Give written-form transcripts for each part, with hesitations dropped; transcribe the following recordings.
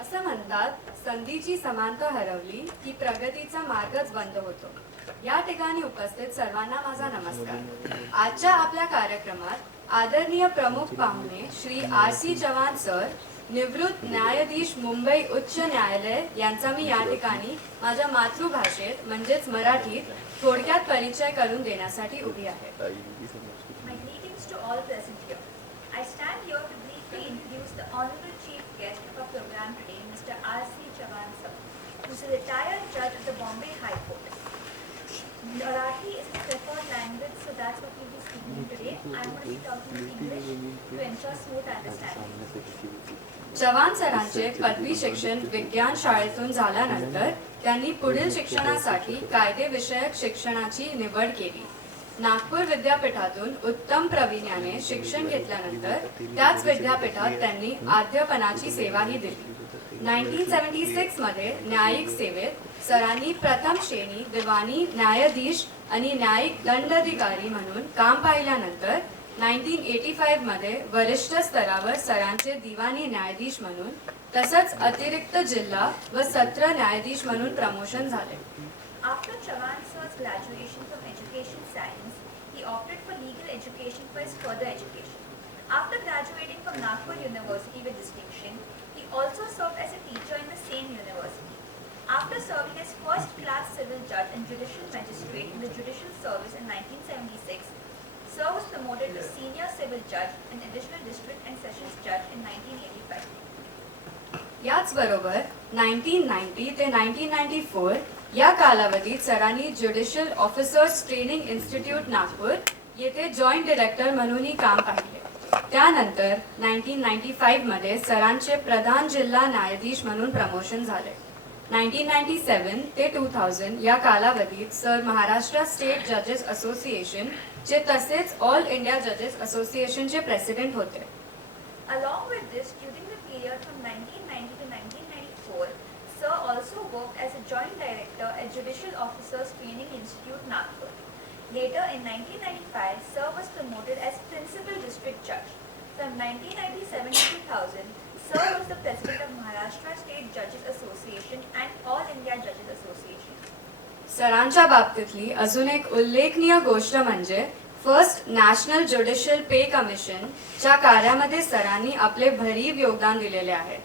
असं म्हणतात, संधीची समानता हरवली की प्रगतीचा मार्गच बंद होतो. या ठिकाणी उपस्थित सर्वांना माझा नमस्कार. आजच्या आपल्या कार्यक्रमात आदरणीय प्रमुख पाहुणे श्री R.C. चव्हाण सर, निवृत्त न्यायाधीश मुंबई उच्च न्यायालय यांचा मी या ठिकाणी माझ्या मातृभाषेत म्हणजेच मराठीत थोडक्यात परिचय करून देण्यासाठी उभी आहे. My greetings to all present here. I stand here to briefly introduce the honorable chief guest of our program today, Mr. R.C. Chavan sir, who is a retired judge of the Bombay High Court. Marathi is his preferred language, so that's what we'll be speaking today. I'm going to be talking in English to ensure smooth understanding. Chavan सरांचे पदवी शिक्षण विज्ञान शाळेतून झाल्यानंतर त्यांनी पुढील शिक्षणासाठी कायदे विषयक शिक्षणाची निवड केली. नागपूर विद्यापीठातून उत्तम प्रवीण्याने शिक्षण घेतल्यानंतर त्याच विद्यापीठात त्यांनी अध्यापनाची सेवाही दिली. 1976 मध्ये न्यायिक सेवेत सरांनी प्रथम श्रेणी दिवाणी न्यायाधीश आणि न्यायिक दंडाधिकारी म्हणून काम पाहिल्यानंतर 1985 मध्ये वरिष्ठ स्तरावर सरांचे दिवाणी न्यायाधीश म्हणून तसंच अतिरिक्त जिल्हा व सत्र न्यायाधीश म्हणून प्रमोशन झाले. After Chavan sir's graduation from education science, he opted for legal education for his further education. After graduating from Nagpur University with distinction, he also served as a teacher in the same university. After serving as first-class civil judge and judicial magistrate in the judicial service in 1976, Sir was promoted to senior civil judge and additional district and sessions judge in 1985. याचबरोबर 1990 ते 1994 या कालावधीत सरांनी judicial officers training institute Nagpur येथे joint director म्हणूनही काम पाहिले. त्यानंतर 1995 मध्ये सरांचे प्रधान जिल्हा न्यायाधीश म्हणून प्रमोशन झाले. 1997 ते 2000 या कालावधीत सर महाराष्ट्र स्टेट जजेस असोसिएशन चे तसेच ऑल इंडिया जजेस असोसिएशन चे प्रेसिडेंट होते. Along with this, during the period from 1990 to 1994, Sir also worked as a joint director at Judicial Officers Training Institute, Nagpur. Later in 1995, Sir was promoted as Principal District Judge. From 1997 to 2000, Sir was the President of Maharashtra State Judges Association and All India Judges Association. सरांच्या बाबतीतली अजून एक उल्लेखनीय गोष्ट म्हणजे first national judicial पे commission च्या कार्यामध्ये सरांनी आपले भरीव योगदान दिलेले आहे.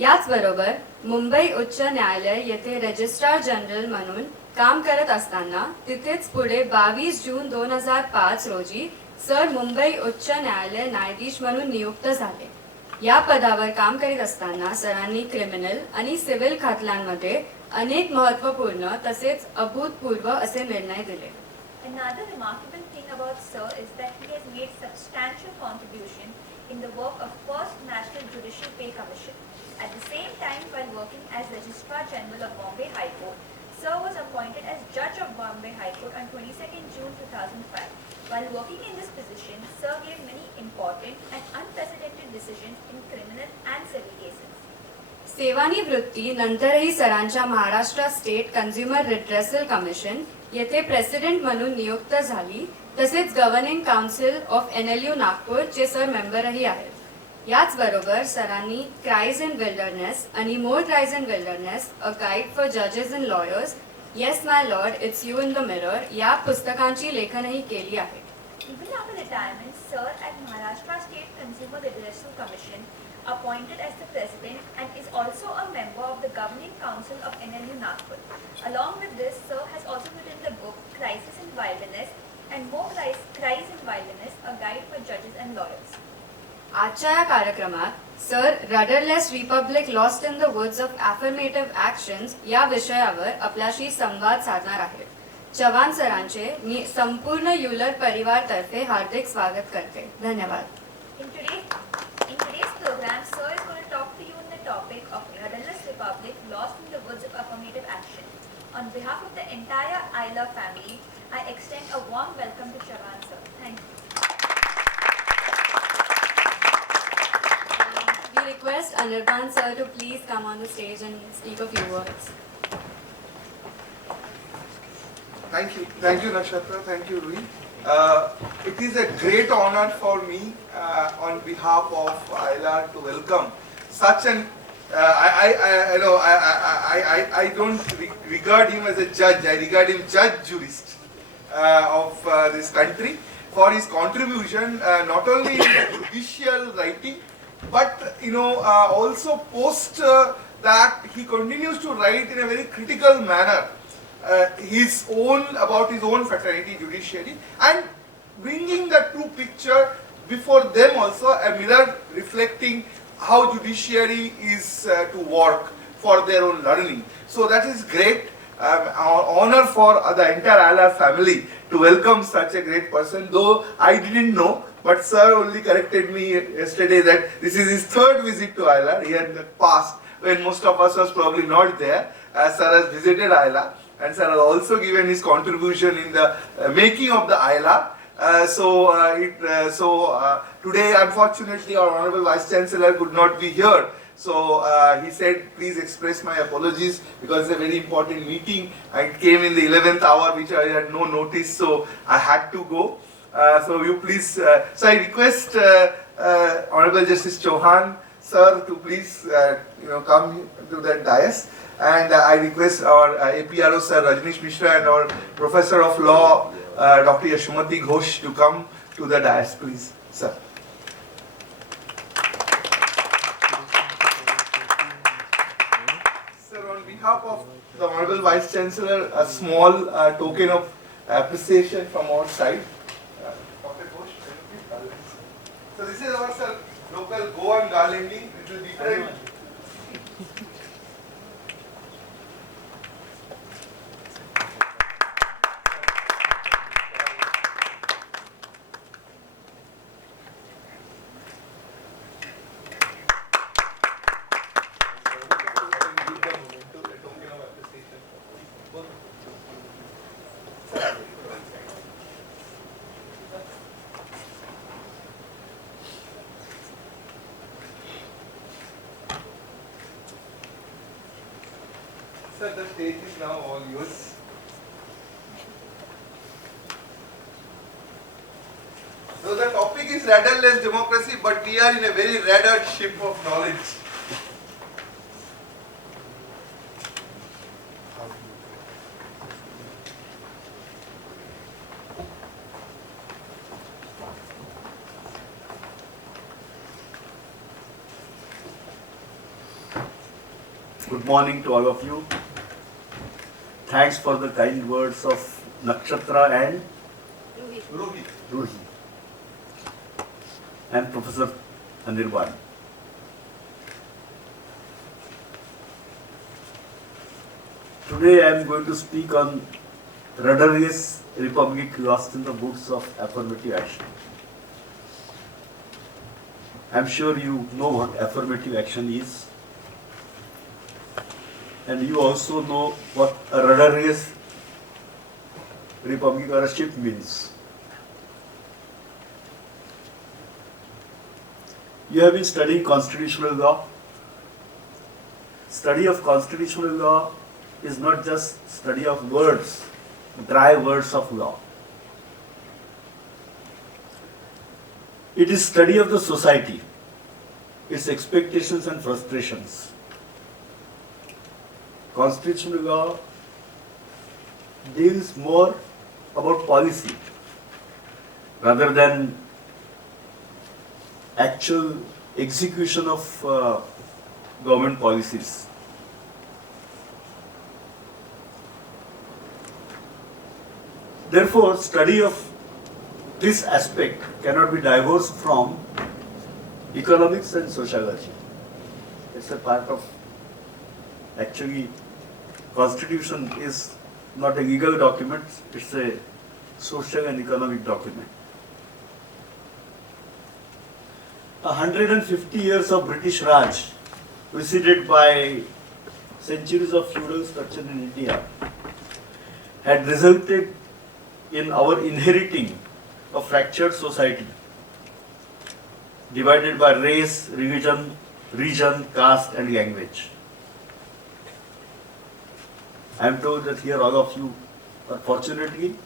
याचबरोबर मुंबई उच्च न्यायालय येथे रजिस्ट्रार जनरल म्हणून काम करत असताना तिथेच पुढे 22 जून 2005 रोजी सर मुंबई उच्च न्यायालय न्यायाधीश म्हणून नियुक्त झाले. या पदावर काम करीत असताना सरांनी क्रिमिनल आणि सिव्हिल खटल्यांमध्ये अनेक महत्त्वपूर्ण तसेच अभूतपूर्व असे निर्णय दिले. Another remarkable thing about Sir is that he has made substantial contribution in the work of First National Judicial Pay Commission. At the same time, while working as Registrar General of Bombay High Court, Sir was appointed as Judge of Bombay High Court on 22nd June 2005. While working in this position, Sir gave many important and unprecedented decisions in criminal and civil cases. सेवानिवृत्ती नंतरही सरांच्या Maharashtra state consumer redressal commission येथे president म्हणून नियुक्त झाली. तसेच governing council of NLU Nagpur चे sir मेंबरही आहेत. याचबरोबर सरांनी क्राईज इन विल्डरनेस आणि more cries in wilderness a guide for जजेस and lawyers, yes my lord it's you in the mirror या पुस्तकांची लेखनही केली आहे. Even after retirement, Sir at Maharashtra State Consumer Redressal Commission appointed as the president and is also a member of the governing council of NLU Nagpur. Along with this, Sir has also written the book Crisis in Wilderness and More Cries in Wilderness, a guide for judges and lawyers. आजच्या या कार्यक्रमात sir rudderless republic lost in the woods of affirmative actions या विषयावर आपल्याशी संवाद साधणार आहेत. चव्हाण सरांचे मी संपूर्ण युलर परिवारतर्फे हार्दिक स्वागत करते. धन्यवाद. In today's program, Sir is going to talk to you on the topic of Rudderless Republic lost in the woods of affirmative action. On behalf of the entire Isla family, I extend a warm welcome to Chavan sir. Thank you. We request Anirban sir to please come on the stage and speak a few words. Thank you, Nakshatra. Thank you, Rui. It is a great honor for me on behalf of ILR to welcome such an I don't regard him as a judge. I regard him judge jurist of this country for his contribution not only in the judicial writing, but also post that he continues to write in a very critical manner about his own fraternity judiciary, and bringing the true picture before them also, a mirror reflecting how judiciary is to work for their own learning. So that is great. Our honor for the entire ILR family to welcome such a great person, though I didn't know, but sir only corrected me yesterday that this is his third visit to ILR. He had in the past, when most of us was probably not there, sir has visited ILR, and sir has also given his contribution in the making of the ILR. Today, unfortunately, our Honorable Vice Chancellor could not be here. So he said, please express my apologies because it's a very important meeting. I came in the 11th hour, which I had no notice, so I had to go. So you please, so I request Honorable Justice Chavan, sir, to please come to that dais. And I request our APRO sir Rajnish Mishra and our Professor of Law Dr. Yashomati Ghosh to come to the dais, please, sir. Sir, on behalf of the Honorable Vice Chancellor, a small token of appreciation from our side. Dr. Ghosh, can you please garland? So this is our sir, local Goan garlanding, which is different. Sir, the stage is now all yours. So the topic is rudderless democracy, but we are in a very rudder ship of knowledge. Good morning to all of you. Thanks for the kind words of Nakshatra and Ruhi and Professor Anirban. Today I am going to speak on Rudderless Republic lost in the woods of affirmative action. I am sure you know what affirmative action is. And you also know what a rudderless republic or a ship means. You have been studying constitutional law. Study of constitutional law is not just study of words, dry words of law. It is study of the society, its expectations and frustrations. Constitutional law deals more about policy rather than actual execution of government policies. Therefore, study of this aspect cannot be divorced from economics and sociology. It's a part of, actually, Constitution is not a legal document, it's a social and economic document. 150 years of British Raj, preceded by centuries of feudal structure in India, had resulted in our inheriting a fractured society, divided by race, religion, region, caste and language. I am told that here all of you are fortunately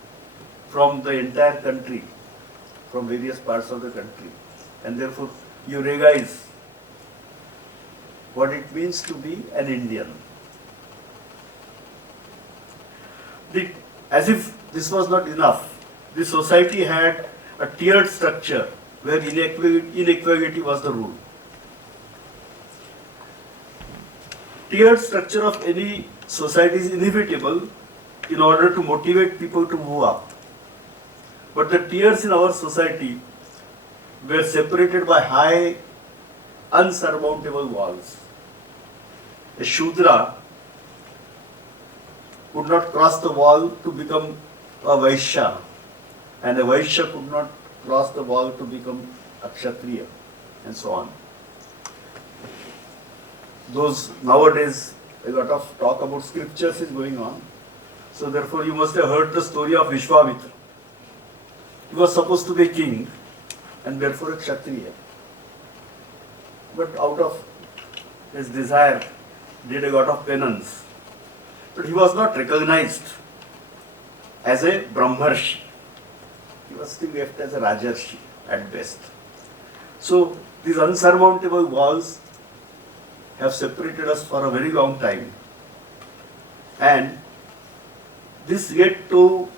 from the entire country, from various parts of the country, and therefore you realize what it means to be an Indian. As if this was not enough, the society had a tiered structure where inequality was the rule. Tiered structure of any society is inevitable in order to motivate people to move up. But the tiers in our society were separated by high, unsurmountable walls. A Shudra could not cross the wall to become a Vaishya, and a Vaishya could not cross the wall to become a Kshatriya, and so on. Those nowadays, a lot of talk about scriptures is going on. So therefore you must have heard the story of Vishwamitra. He was supposed to be a king and therefore a Kshatriya. But out of his desire, did a lot of penance. But he was not recognized as a Brahmarshi. He was still left as a Rajarshi at best. So these unsurmountable walls have separated us for a very long time. And this led to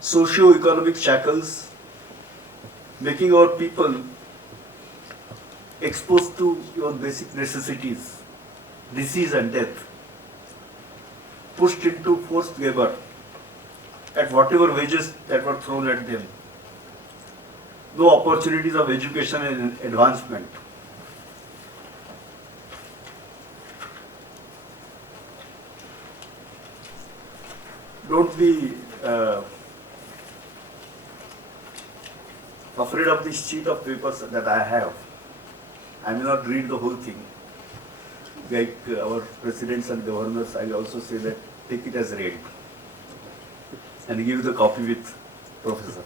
socio-economic shackles, making our people exposed to your basic necessities, disease and death, pushed into forced labor at whatever wages that were thrown at them. No opportunities of education and advancement. Don't be afraid of this sheet of papers that I have. I may not read the whole thing. Like our presidents and governors, I also say that take it as read and give the copy with professor.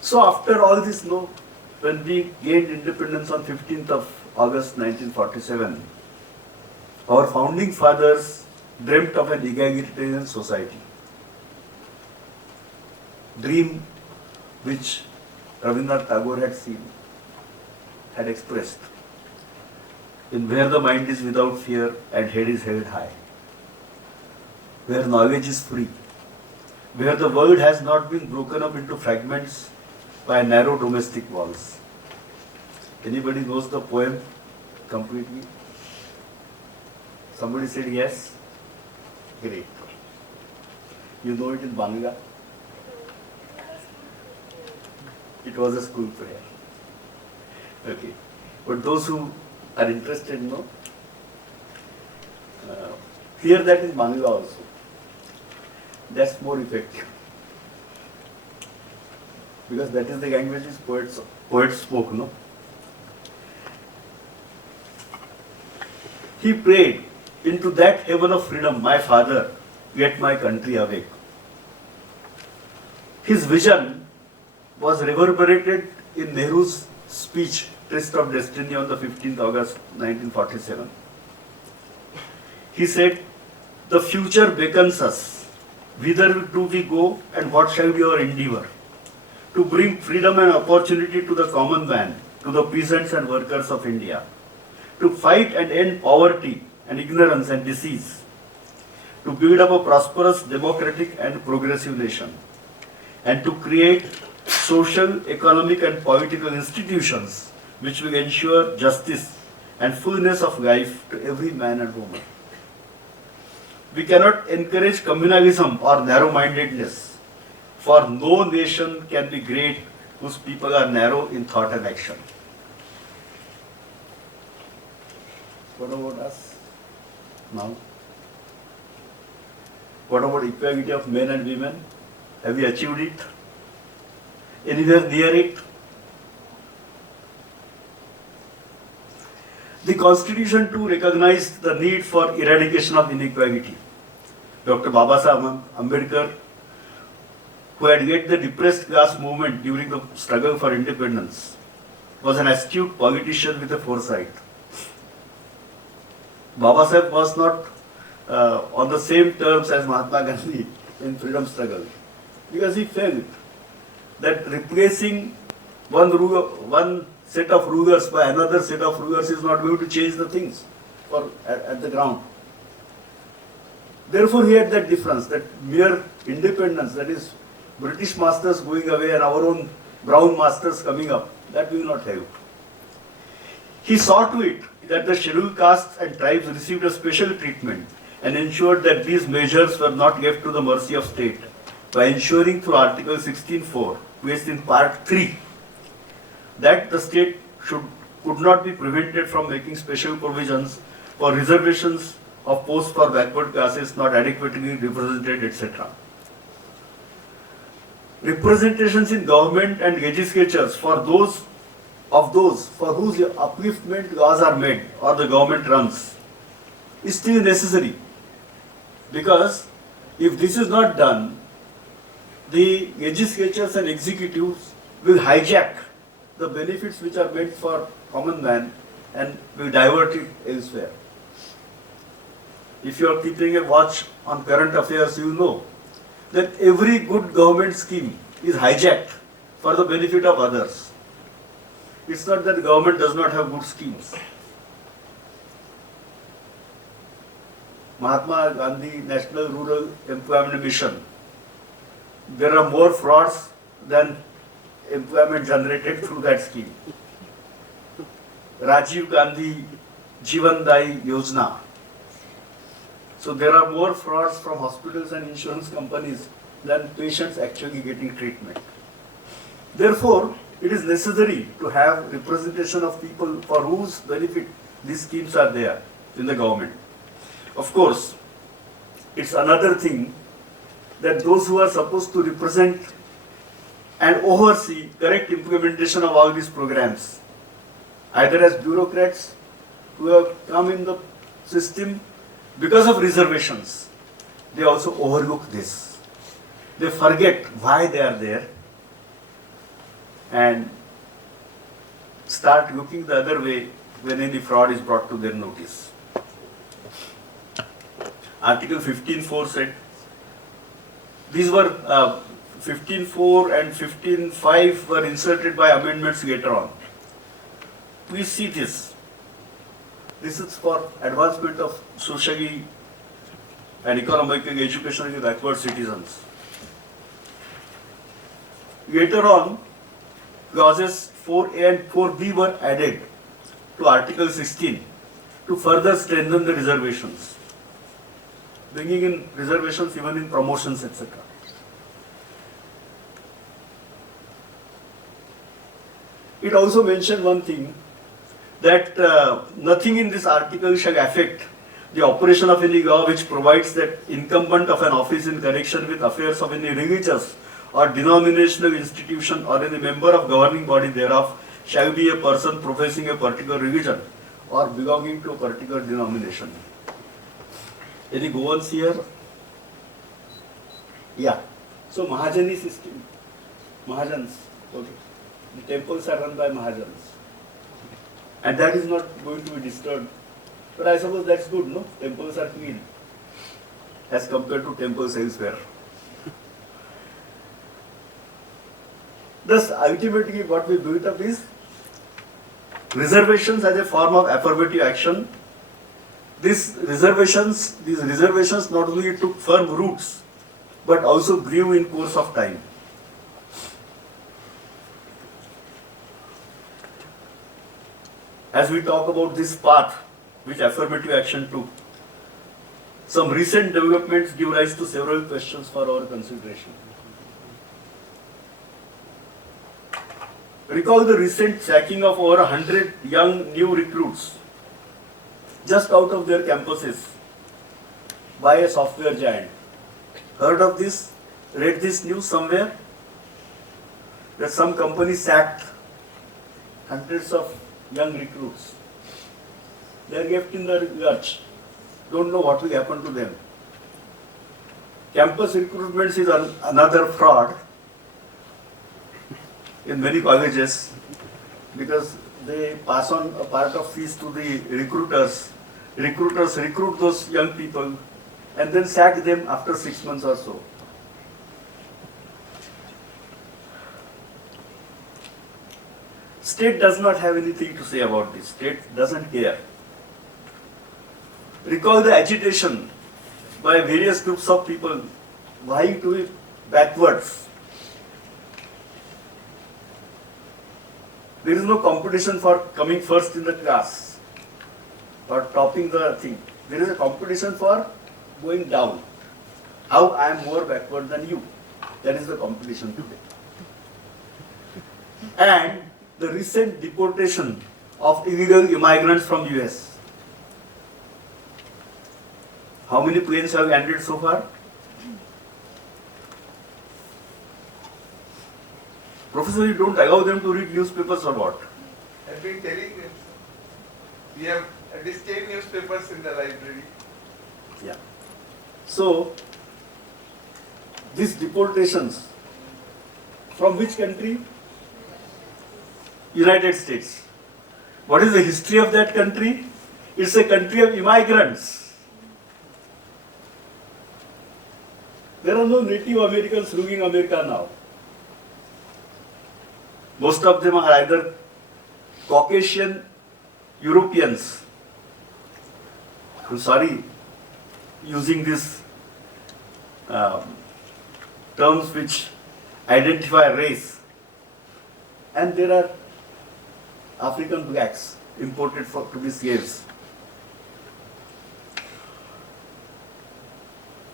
So after all this, when we gained independence on 15th of August 1947, our founding fathers dreamt of an egalitarian society. Dream which Ravindra Tagore had seen, had expressed, in where the mind is without fear and head is held high, where knowledge is free, where the world has not been broken up into fragments by narrow domestic walls. Anybody knows the poem completely? Somebody said yes? Great. You know it in Bangla? It was a school prayer. Okay. But those who are interested, hear that in Bangla also. That's more effective. Because that is the language poets spoke, He prayed, into that heaven of freedom, my father, get my country awake. His vision was reverberated in Nehru's speech, Tryst of Destiny, on the 15th August 1947. He said, the future beckons us. Whither do we go and what shall be our endeavor? To bring freedom and opportunity to the common man, to the peasants and workers of India. To fight and end poverty and ignorance and disease. To build up a prosperous, democratic and progressive nation. And to create social, economic and political institutions which will ensure justice and fullness of life to every man and woman. We cannot encourage communalism or narrow-mindedness, for no nation can be great whose people are narrow in thought and action. What about us now? What about equality of men and women? Have we achieved it? Anywhere near it? The Constitution too recognized the need for eradication of inequality. Dr. Babasaheb Ambedkar, who had led the depressed class movement during the struggle for independence, was an astute politician with a foresight. Babasaheb was not on the same terms as Mahatma Gandhi in freedom struggle, because he felt that replacing one set of rulers by another set of rulers is not going to change the things at the ground. Therefore, he had that difference, that mere independence, that is British masters going away and our own brown masters coming up, that we will not have. He saw to it that the scheduled castes and tribes received a special treatment and ensured that these measures were not left to the mercy of state by ensuring through Article 16.4, placed in Part 3, that the state could not be prevented from making special provisions for reservations of posts for backward classes not adequately represented, etc. Representations in government and legislatures for those for whose upliftment laws are made or the government runs is still necessary, because if this is not done, the legislatures and executives will hijack the benefits which are meant for common man and will divert it elsewhere. If you are keeping a watch on current affairs, you know that every good government scheme is hijacked for the benefit of others. It's not that the government does not have good schemes. Mahatma Gandhi National Rural Employment Mission, there are more frauds than employment generated through that scheme. Rajiv Gandhi Jeevan Dayi Yojana. So there are more frauds from hospitals and insurance companies than patients actually getting treatment. Therefore, it is necessary to have representation of people for whose benefit these schemes are there in the government. Of course, it's another thing that those who are supposed to represent and oversee correct implementation of all these programs, either as bureaucrats who have come in the system because of reservations, they also overlook this. They forget why they are there and start looking the other way when any fraud is brought to their notice. Article 15.4 said, these were 15.4 and 15.5 were inserted by amendments later on. Please see this. This is for advancement of socially and economically, educationally backward citizens. Later on, clauses 4A and 4B were added to Article 16 to further strengthen the reservations, bringing in reservations even in promotions, etc. It also mentioned one thing, that nothing in this article shall affect the operation of any law which provides that incumbent of an office in connection with affairs of any religious or denominational institution or any member of governing body thereof shall be a person professing a particular religion or belonging to a particular denomination. Any Goans here? Yeah. So Mahajani system, Mahajans, okay. The temples are run by Mahajans. And that is not going to be disturbed. But I suppose that's good, no? Temples are clean as compared to temples elsewhere. Thus, ultimately what we built up is reservations as a form of affirmative action. These reservations not only took firm roots, but also grew in course of time. As we talk about this path which affirmative action took, some recent developments give rise to several questions for our consideration. Recall the recent sacking of over 100 young new recruits just out of their campuses by a software giant. Heard of this? Read this news somewhere? That some company sacked hundreds of young recruits. They are left in the lurch. Don't know what will happen to them. Campus recruitment is another fraud in many colleges, because they pass on a part of fees to the recruiters. Recruiters recruit those young people and then sack them after 6 months or so. State does not have anything to say about this. State doesn't care. Recall the agitation by various groups of people vying to be backwards. There is no competition for coming first in the class or topping the thing. There is a competition for going down. How I am more backward than you. That is the competition today. And the recent deportation of illegal immigrants from US. How many planes have landed so far? Professor, you don't allow them to read newspapers or what? I've been telling them. We have at least 10 newspapers in the library. Yeah. So, these deportations, from which country? United States. What is the history of that country? It's a country of immigrants. There are no Native Americans ruling America now. Most of them are either Caucasian Europeans. I'm sorry, using these terms which identify race. And there are African blacks imported to be slaves.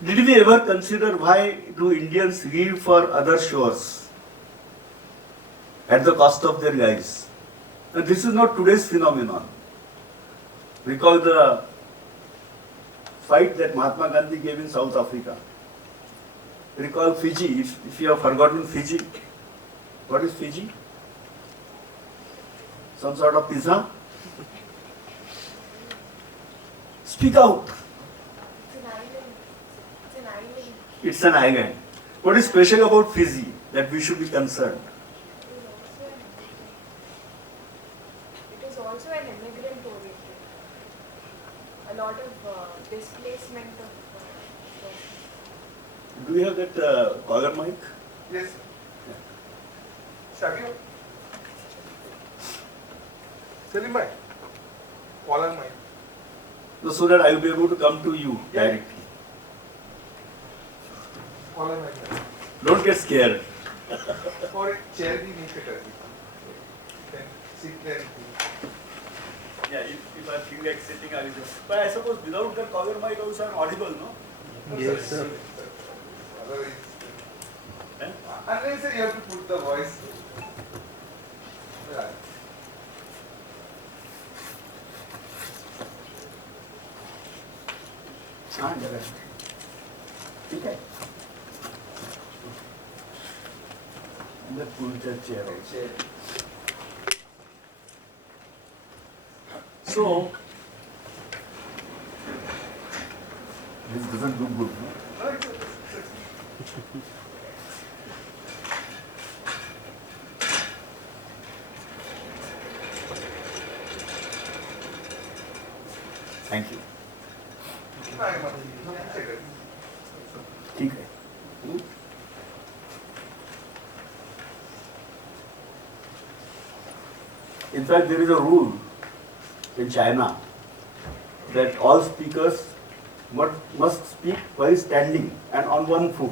Did we ever consider why do Indians leave for other shores at the cost of their lives? And this is not today's phenomenon. Recall the fight that Mahatma Gandhi gave in South Africa. Recall Fiji, if you have forgotten Fiji. What is Fiji? Some sort of pizza? Speak out. It's an island. What is special about Fiji that we should be concerned? It is also an immigrant oriented. A lot of displacement of Do you have that collar mic? Yes. Shaggy. Selim bhai. Collar mic. So that I will be able to come to you directly. Collar mic. Don't get scared. और एक chair भी नीचे कर दी. Then sit there. Yeah, if I feel like sitting, I will just. But I suppose without the collar mic also I'm audible, no? Yes, sir. Otherwise, Eh? unless you have to put the voice. Yeah. हाँ जगह ठीक है अंदर pool chair also. So this doesn't look good, no? No, it's okay. Thank you. ठीक है. In fact, there is a rule in China that all speakers must speak while standing and on one foot,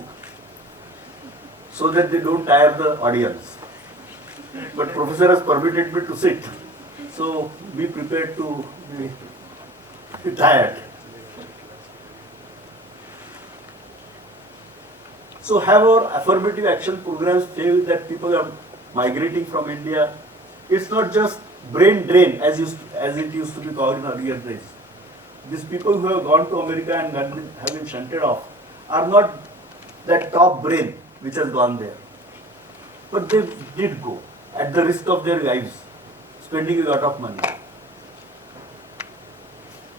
so that they don't tire the audience. But professor has permitted me to sit, so be prepared to be tired. So have our affirmative action programs failed that people are migrating from India? It's not just brain drain as it used to be called in earlier days. These people who have gone to America and have been shunted off are not that top brain which has gone there. But they did go at the risk of their lives, spending a lot of money.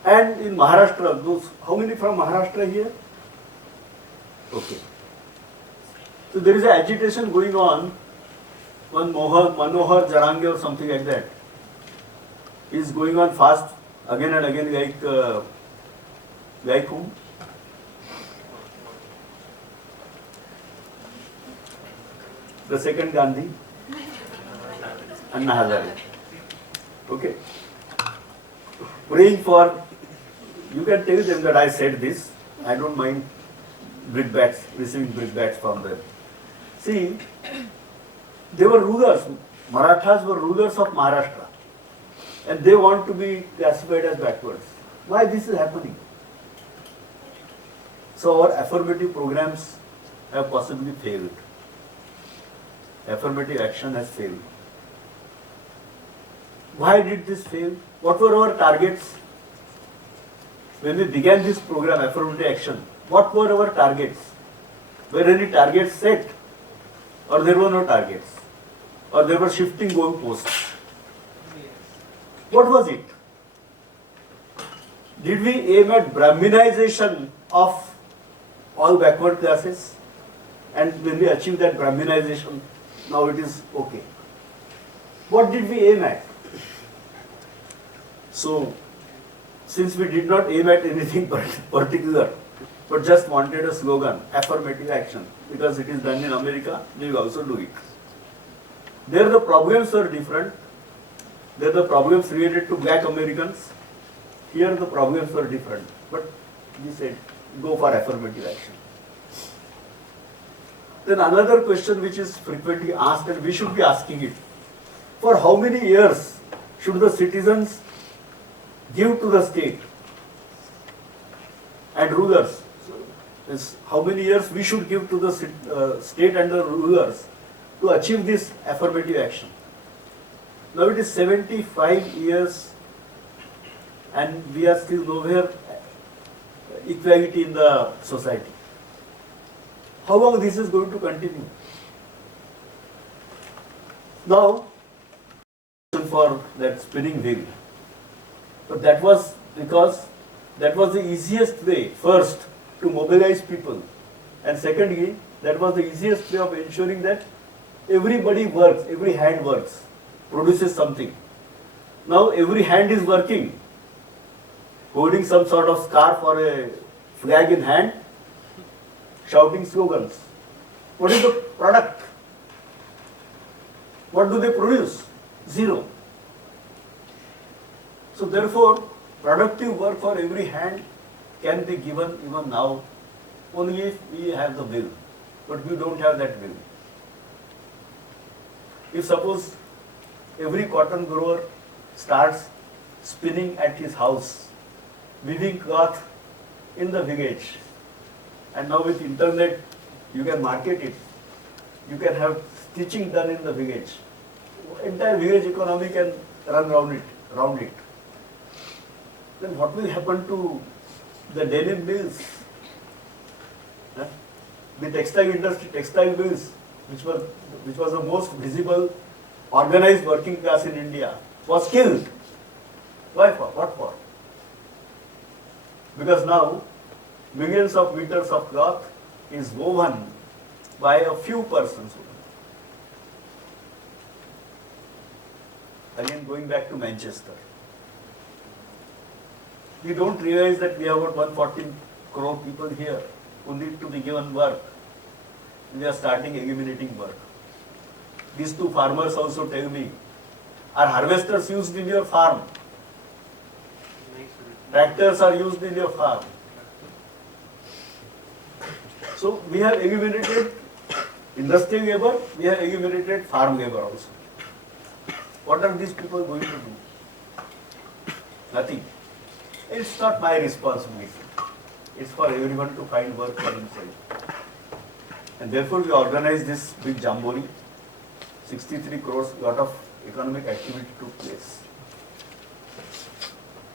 And in Maharashtra, how many from Maharashtra here? Okay. So there is an agitation going on. One Manohar Jarange or something like that is going on fast again and again, like whom? The second Gandhi, Anna Hazare. Okay. Praying for, you can tell them that I said this. I don't mind brickbats, receiving brickbats from them. See, they were rulers. Marathas were rulers of Maharashtra. And they want to be classified as backwards. Why this is happening? So our affirmative programs have possibly failed. Affirmative action has failed. Why did this fail? What were our targets? When we began this program, affirmative action, what were our targets? Were any targets set? Or there were no targets? Or there were shifting goalposts? What was it? Did we aim at Brahminization of all backward classes? And when we achieved that Brahminization, now it is okay. What did we aim at? So, since we did not aim at anything particular, but just wanted a slogan, affirmative action, because it is done in America, we will also do it. There the problems were different. There the problems related to black Americans. Here the problems were different. But we said, go for affirmative action. Then another question which is frequently asked, and we should be asking it, for how many years should the citizens give to the state and rulers? Is how many years we should give to the state and the rulers to achieve this affirmative action? Now it is 75 years and we are still nowhere equality in the society. How long this is going to continue? Now, for that spinning wheel. But that was because that was the easiest way, first, to mobilize people. And secondly, that was the easiest way of ensuring that everybody works, every hand works, produces something. Now every hand is working, holding some sort of scarf or a flag in hand, shouting slogans. What is the product? What do they produce? Zero. So therefore, productive work for every hand can be given even now, only if we have the will. But we don't have that will. If suppose every cotton grower starts spinning at his house, weaving cloth in the village, and now with internet you can market it, you can have stitching done in the village, entire village economy can run round it. Then what will happen to the denim mills, the textile industry, textile mills, which was the most visible organized working class in India, was killed. Why for? What for? Because now millions of meters of cloth is woven by a few persons. Again, going back to Manchester. We don't realize that we have about 140 crore people here who need to be given work. We are starting eliminating work. These two farmers also tell me, are harvesters used in your farm? Tractors are used in your farm. So we have eliminated industrial labor, we have eliminated farm labor also. What are these people going to do? Nothing. It's not my responsibility. It's for everyone to find work for himself. And therefore we organized this big jamboree. 63 crores, lot of economic activity took place.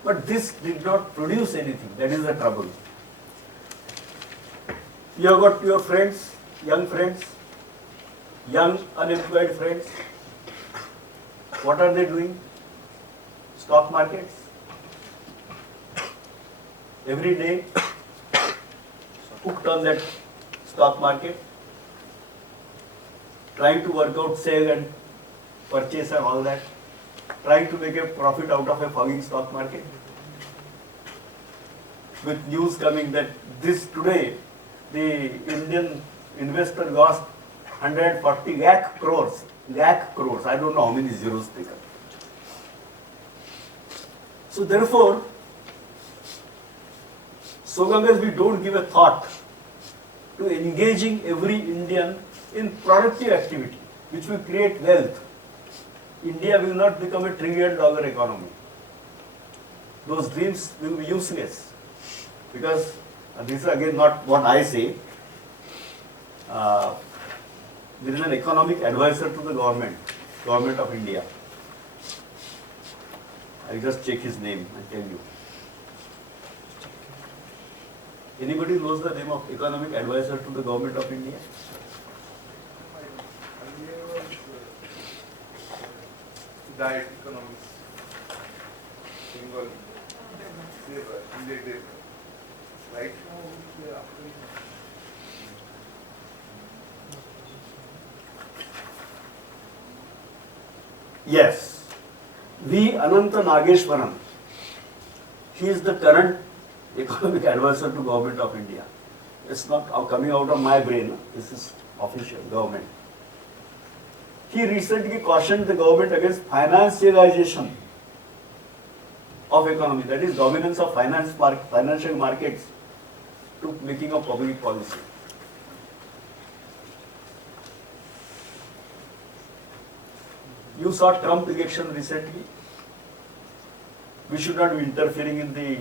But this did not produce anything. That is the trouble. You have got your friends, young unemployed friends. What are they doing? Stock markets. Every day, hooked on that stock market, trying to work out sale and purchase and all that, trying to make a profit out of a falling stock market. With news coming that this today, the Indian investor lost 140 lakh crores. Lakh crores. I don't know how many zeros they come. So therefore, so long as we don't give a thought to engaging every Indian in productive activity, which will create wealth, India will not become a $1 trillion economy. Those dreams will be useless. Because, and this is again not what I say, there is an economic advisor to the government of India. I'll just check his name and tell you. Anybody knows the name of economic advisor to the government of India? Diet economics. Bengal. Right? Yes. V. Ananta Nageshwaran. He is the current economic advisor to government of India. It's not coming out of my brain. This is official government. He recently cautioned the government against financialization of economy, that is dominance of financial markets to making of public policy. You saw Trump election recently. We should not be interfering in the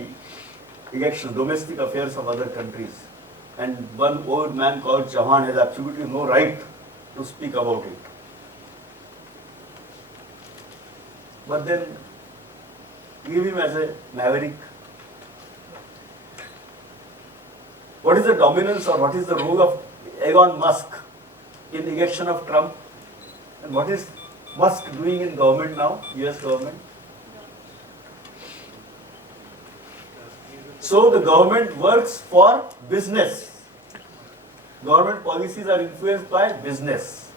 elections, domestic affairs of other countries. And one old man called Chavan has absolutely no right to speak about it. But then leave him as a maverick. What is the dominance or what is the role of Elon Musk in the election of Trump? And what is Musk doing in government now, US government? So the government works for business. Government policies are influenced by business.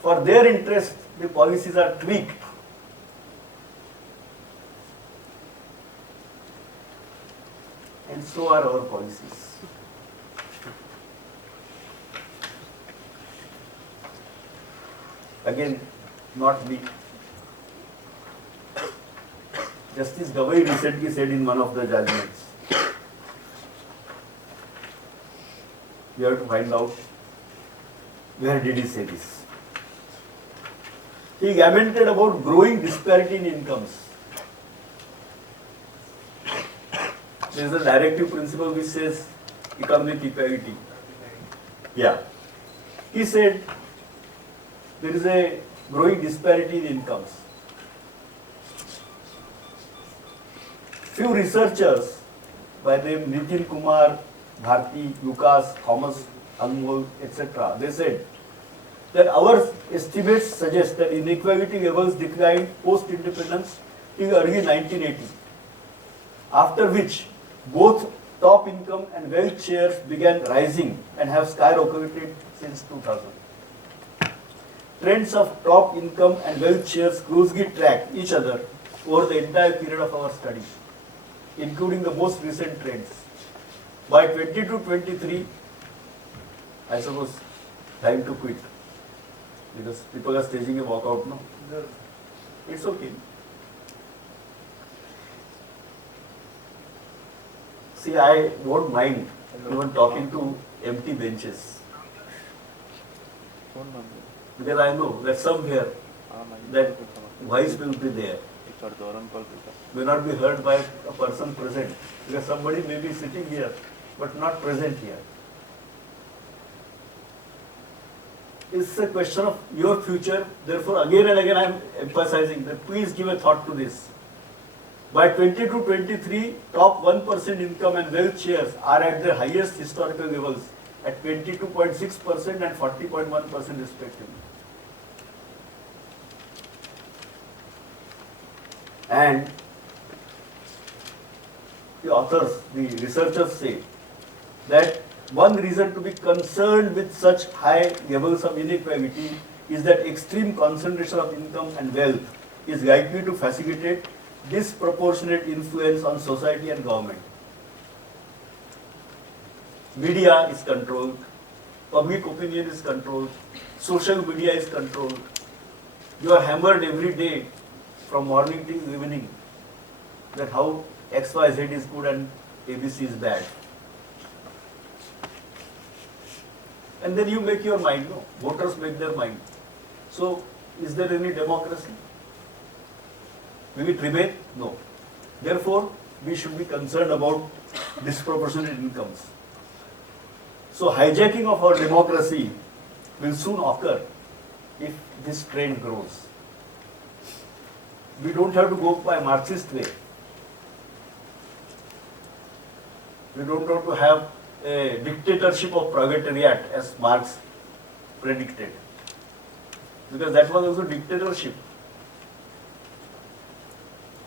For their interest, the policies are tweaked. And so are our policies. Again, not me. Justice Gavai recently said in one of the judgments, we have to find out where did he say this. He lamented about growing disparity in incomes. There is a directive principle which says economic equality. Yeah. He said there is a growing disparity in incomes. Few researchers by the name Nitin Kumar, Bharti, Lucas, Thomas, Hon'ble, etc., they said that our estimates suggest that inequality levels declined post-independence in early 1980, after which both top income and wealth shares began rising and have skyrocketed since 2000. Trends of top income and wealth shares closely track each other over the entire period of our study, including the most recent trends. By 22-23, I suppose time to quit because people are staging a walkout now. It's okay. See, I won't mind even talking to empty benches because I know that somewhere that voice will be there. May not be heard by a person present because somebody may be sitting here but not present here. It's a question of your future. Therefore, again and again I am emphasizing that please give a thought to this. By 22-23, top 1% income and wealth shares are at their highest historical levels at 22.6% and 40.1% respectively. And the authors, the researchers say that one reason to be concerned with such high levels of inequality is that extreme concentration of income and wealth is likely to facilitate disproportionate influence on society and government. Media is controlled, public opinion is controlled, social media is controlled. You are hammered every day from morning to evening that how XYZ is good and ABC is bad. And then you make your mind, no? Voters make their mind. So, is there any democracy? Will it remain? No. Therefore, we should be concerned about disproportionate incomes. So, hijacking of our democracy will soon occur if this trend grows. We don't have to go by Marxist way. We don't have to have a dictatorship of proletariat as Marx predicted. Because that was also dictatorship.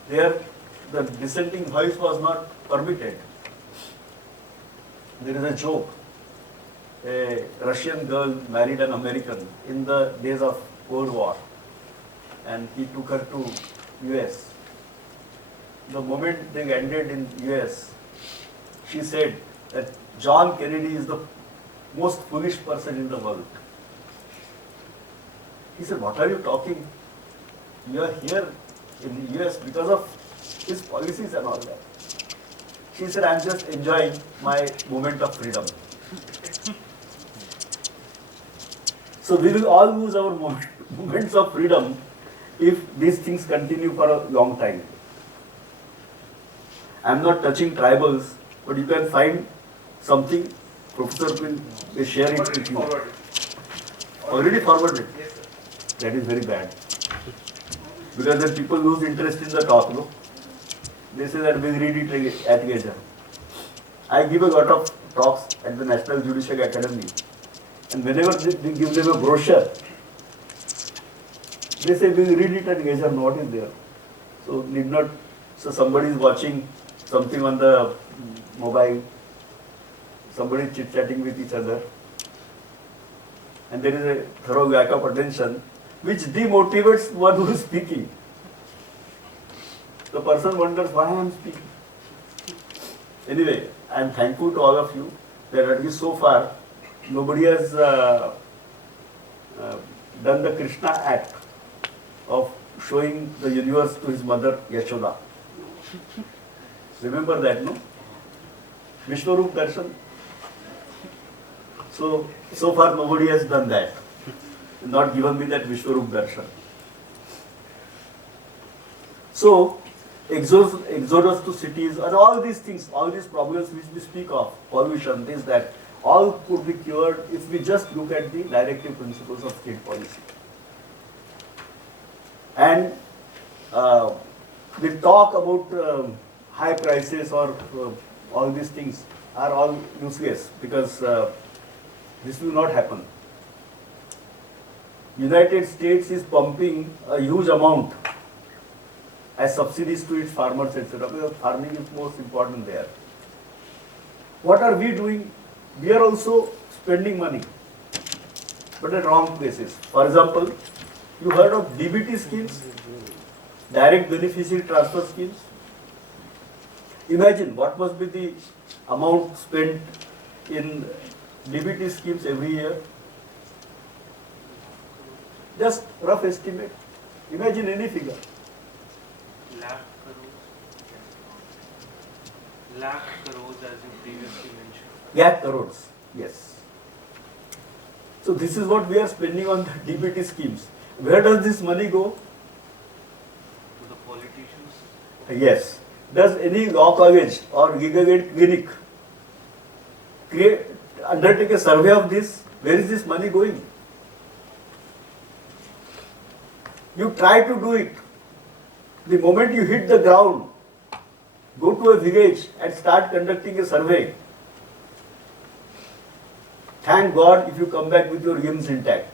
There, the dissenting voice was not permitted. There is a joke. A Russian girl married an American in the days of Cold War, and he took her to US. The moment they ended in US, she said that John Kennedy is the most foolish person in the world. He said, what are you talking? You are here in the US because of his policies and all that. She said, I'm just enjoying my moment of freedom. So we will all lose our moments of freedom if these things continue for a long time. I'm not touching tribals, but you can find something, Professor will share it with you. Already forwarded? Yes, sir. That is very bad. Because then people lose interest in the talk, no? They say that we read it at leisure. I give a lot of talks at the National Judicial Academy. And whenever they give them a brochure, they say we read it at leisure, what is there? So need not, so somebody is watching something on the mobile, somebody chit-chatting with each other, and there is a thorough lack of attention which demotivates one who is speaking. The person wonders why I am speaking. Anyway, I am thankful to all of you that at least so far nobody has done the Krishna act of showing the universe to his mother Yashoda. Remember that, no? Vishwarup Darshan. So far nobody has done that. Not given me that Vishwarup Darshan. So, exodus to cities and all these things, all these problems which we speak of, pollution, this, that, all could be cured if we just look at the directive principles of state policy. And the talk about high prices or all these things are all useless because this will not happen. United States is pumping a huge amount as subsidies to its farmers, etc. Because farming is most important there. What are we doing? We are also spending money, but at wrong places. For example, you heard of DBT schemes, direct beneficiary transfer schemes. Imagine what must be the amount spent in DBT schemes every year. Just rough estimate. Imagine any figure. Lakh crores as you previously mentioned. Lakh crores, yes. So this is what we are spending on the DBT schemes. Where does this money go? To the politicians. Yes. Does any law college or legal aid clinic undertake a survey of this? Where is this money going? You try to do it. The moment you hit the ground, go to a village and start conducting a survey. Thank God if you come back with your limbs intact.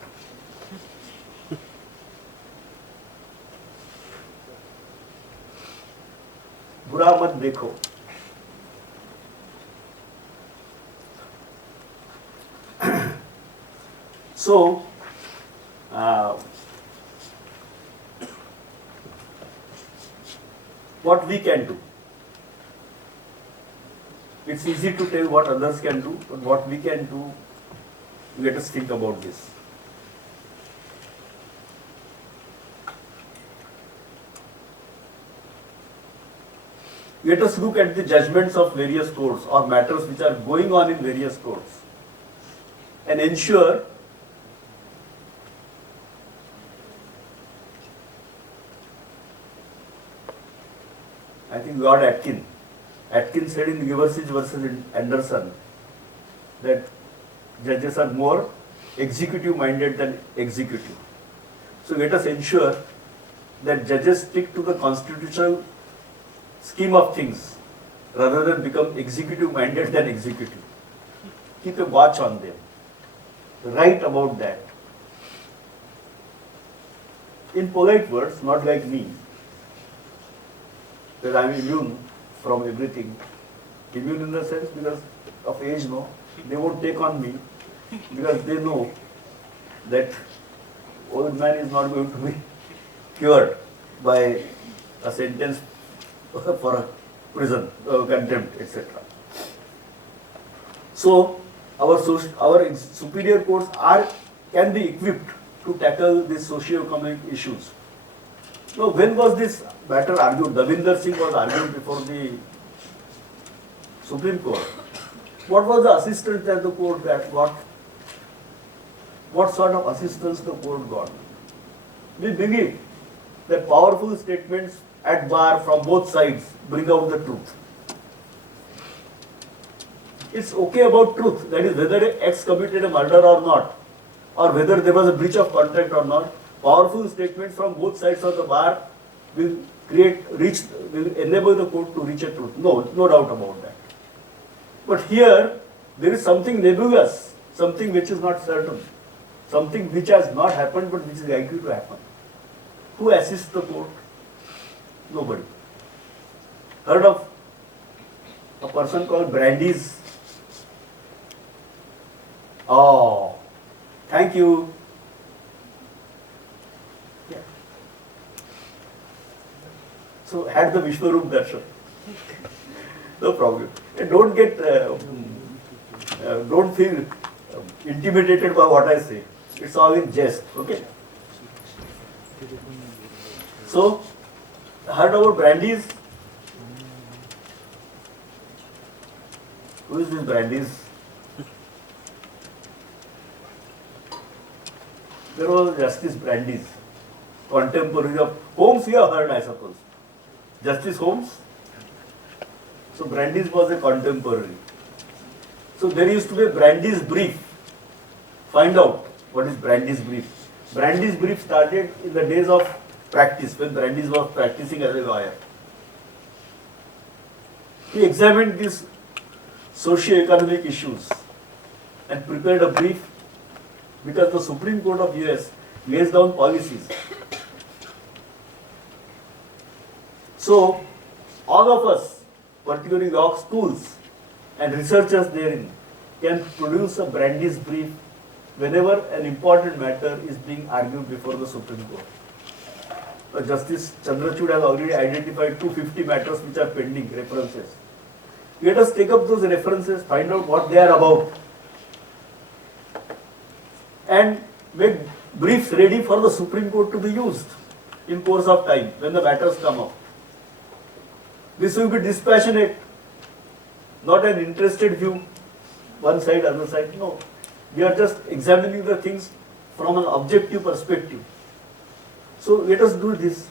बुरा मत देखो. So, what we can do? It's easy to tell what others can do, but what we can do Let us think about this. Let us look at the judgments of various courts or matters which are going on in various courts and ensure I think Lord Atkin said in Giversich versus Anderson that judges are more executive minded than executive. So let us ensure that judges stick to the constitutional scheme of things rather than become executive minded than executive. Keep a watch on them. Write about that. In polite words, not like me, that I am immune from everything. Immune in the sense because of age, no. They won't take on me because they know that old man is not going to be cured by a sentence for a prison, contempt, etc. So our superior courts can be equipped to tackle these socio-economic issues. Now, when was this matter argued? Ravindra Singh was argued before the Supreme Court. What was the assistance that the court got? What sort of assistance the court got? We believe that powerful statements at bar from both sides bring out the truth. It's okay about truth, that is whether X committed a murder or not, or whether there was a breach of contract or not. Powerful statements from both sides of the bar will enable the court to reach a truth. No doubt about that. But here, there is something nebulous, something which is not certain, something which has not happened but which is likely to happen. Who assists the court? Nobody. Heard of a person called Brandeis? Oh, thank you. Yeah. So, had the Vishwarup Darshan. No problem. And don't feel intimidated by what I say. It's all in jest, okay? So, heard about Brandeis? Who is this Brandeis? There was Justice Brandeis, contemporary of Holmes. You have heard, I suppose. Justice Holmes. So Brandeis was a contemporary. So there used to be a Brandeis brief. Find out what is Brandeis brief. Brandeis brief started in the days of practice, when Brandeis was practicing as a lawyer. He examined these socio-economic issues and prepared a brief because the Supreme Court of US lays down policies. So, all of us, particularly law schools and researchers therein, can produce a Brandeis brief whenever an important matter is being argued before the Supreme Court. Justice Chandrachud has already identified 250 matters which are pending, references. Let us take up those references, find out what they are about, and make briefs ready for the Supreme Court to be used in course of time when the matters come up. This will be dispassionate, not an interested view, one side, other side. No, we are just examining the things from an objective perspective. So let us do this.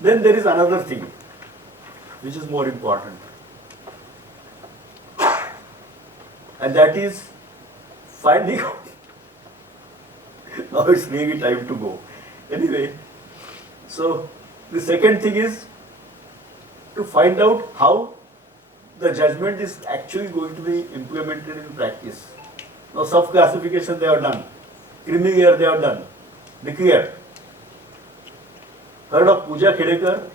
Then there is another thing which is more important, and that is finding out. Now it's really time to go. Anyway, so the second thing is to find out how the judgment is actually going to be implemented in practice. Now sub-classification they have done, creamy air they have done, declared. Heard of Pooja Khedekar?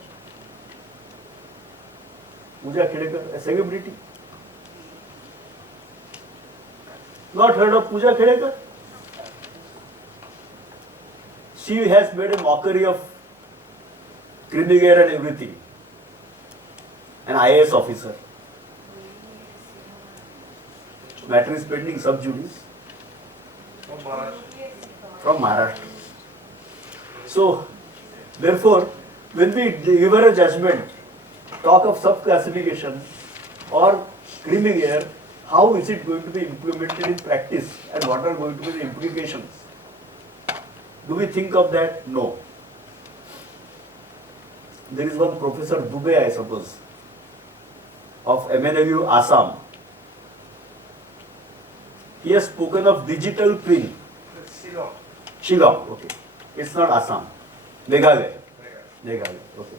Pooja Khedekar, a celebrity. Not heard of Pooja Khedekar? She has made a mockery of creamy air and everything. An IAS officer. Matter is pending sub judice. From Maharashtra. So, therefore, when we deliver a judgment, talk of sub-classification or creaming air, how is it going to be implemented in practice and what are going to be the implications? Do we think of that? No. There is one Professor Dubey, I suppose, of MNLU Assam. He has spoken of digital twin. Shillong, okay. It's not Assam. Meghalaya. Meghalaya, okay.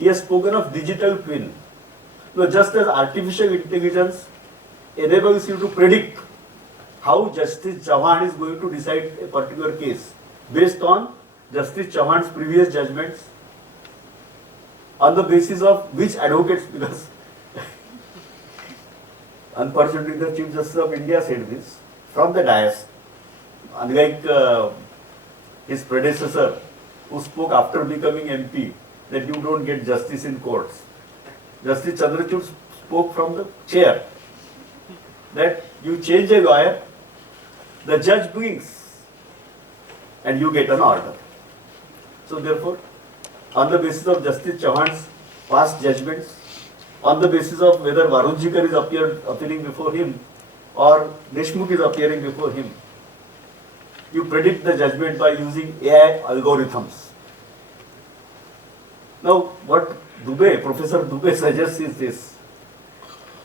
He has spoken of digital twin. So just as artificial intelligence enables you to predict how Justice Chavan is going to decide a particular case based on Justice Chavan's previous judgments, on the basis of which advocates, because unfortunately the Chief Justice of India said this from the dais, unlike his predecessor who spoke after becoming MP that you don't get justice in courts. Justice Chandrachud spoke from the chair that you change a lawyer, the judge brings and you get an order. So therefore, on the basis of Justice Chavan's past judgments, on the basis of whether Varun Jikar is appearing before him or Deshmukh is appearing before him, you predict the judgment by using AI algorithms. Now, what Professor Dubey suggests is this.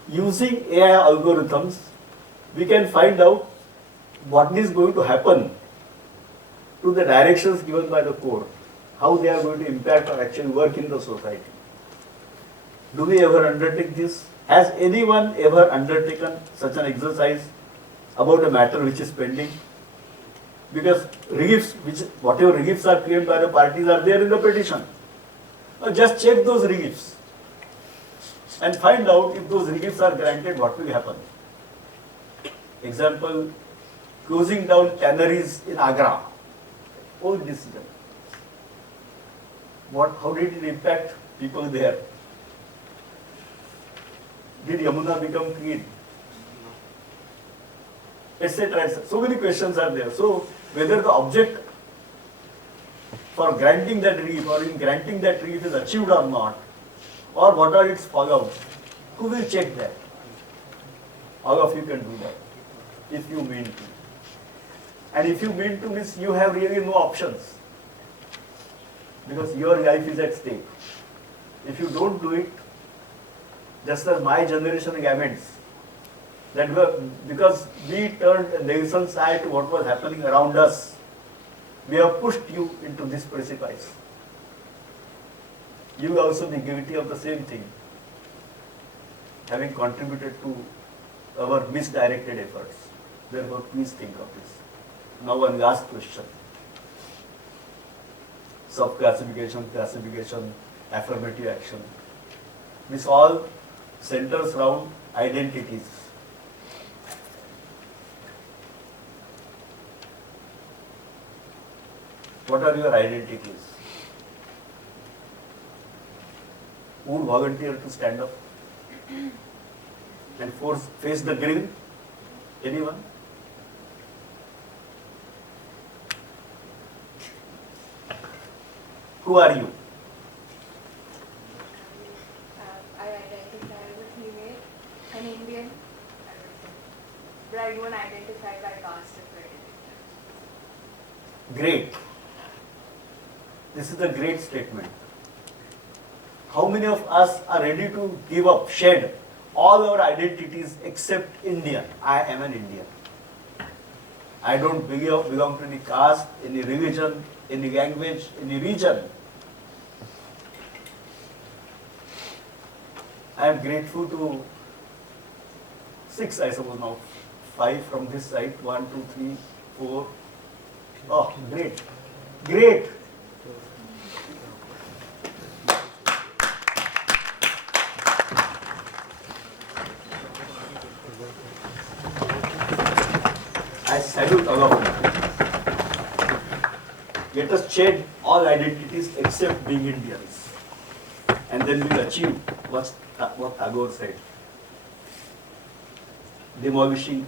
Using AI algorithms, we can find out what is going to happen to the directions given by the court, how they are going to impact or actually work in the society. Do we ever undertake this? Has anyone ever undertaken such an exercise about a matter which is pending? Because whatever reliefs are claimed by the parties are there in the petition. Now just check those reliefs and find out if those reliefs are granted, what will happen. Example, closing down tanneries in Agra. Old decision. How did it impact people there? Did Yamuna become clean? Etc. etc. So many questions are there. So whether the object for granting that relief or in granting that relief is achieved or not, or what are its fallouts, who will check that? All of you can do that, if you mean to. And if you mean to, means you have really no options, because your life is at stake. If you don't do it, just as my generation laments, that because we turned Nelson's eye to what was happening around us, we have pushed you into this precipice. You will also be guilty of the same thing, having contributed to our misdirected efforts. Therefore, please think of this. Now, one last question. Sub-classification, classification, affirmative action. This all centers around identities. What are your identities? Who would volunteer to stand up and face the grill? Anyone? Who are you? I identify as a female, an Indian, but I don't identify by caste or credit. Great. This is a great statement. How many of us are ready to give up, shed all our identities except Indian? I am an Indian. I don't belong to any caste, any religion, any language, any region. I am grateful to 6, I suppose now, 5 from this side, 1, 2, 3, 4. Oh, great, great. I salute all of you. Let us shed all identities except being Indians, and then we'll achieve what Tagore said: demolishing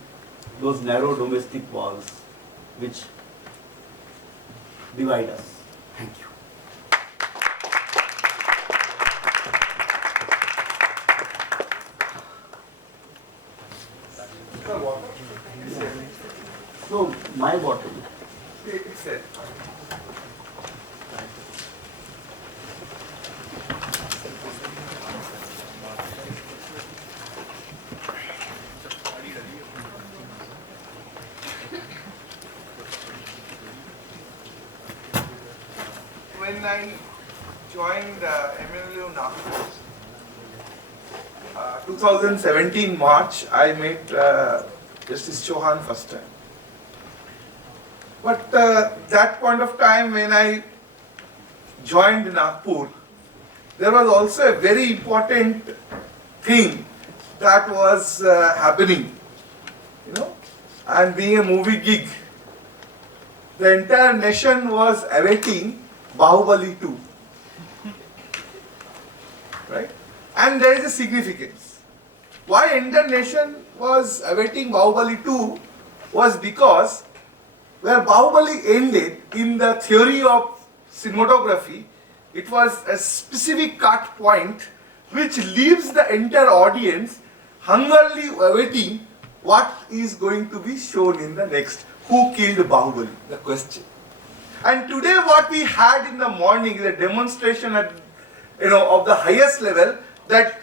those narrow domestic walls which divide us. Thank you. So, my bottle. It's there. When I joined MLU Nagpur, 2017 March, I met Justice Chavan first time. But that point of time when I joined Nagpur, there was also a very important thing that was happening, and being a movie gig, the entire nation was awaiting Bahubali 2, right? And there is a significance. Why entire nation was awaiting Bahubali 2 was because where Bahubali ended in the theory of cinematography, it was a specific cut point which leaves the entire audience hungrily awaiting what is going to be shown in the next. Who killed Bahubali? The question. And today what we had in the morning is a demonstration at, of the highest level that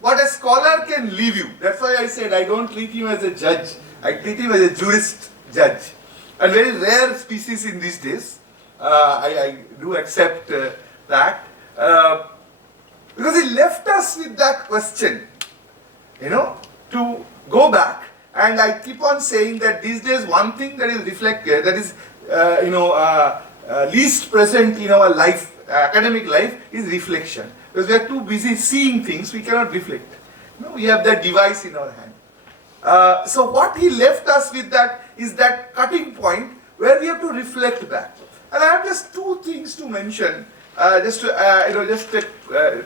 what a scholar can leave you. That's why I said I don't treat him as a judge. I treat him as a jurist judge. A very rare species in these days. I do accept that. Because he left us with that question, to go back. And I keep on saying that these days one thing that is reflected, that is, least present in our life, academic life, is reflection. Because we are too busy seeing things, we cannot reflect. We have that device in our hand. So what he left us with that is that cutting point where we have to reflect back. And I have just two things to mention,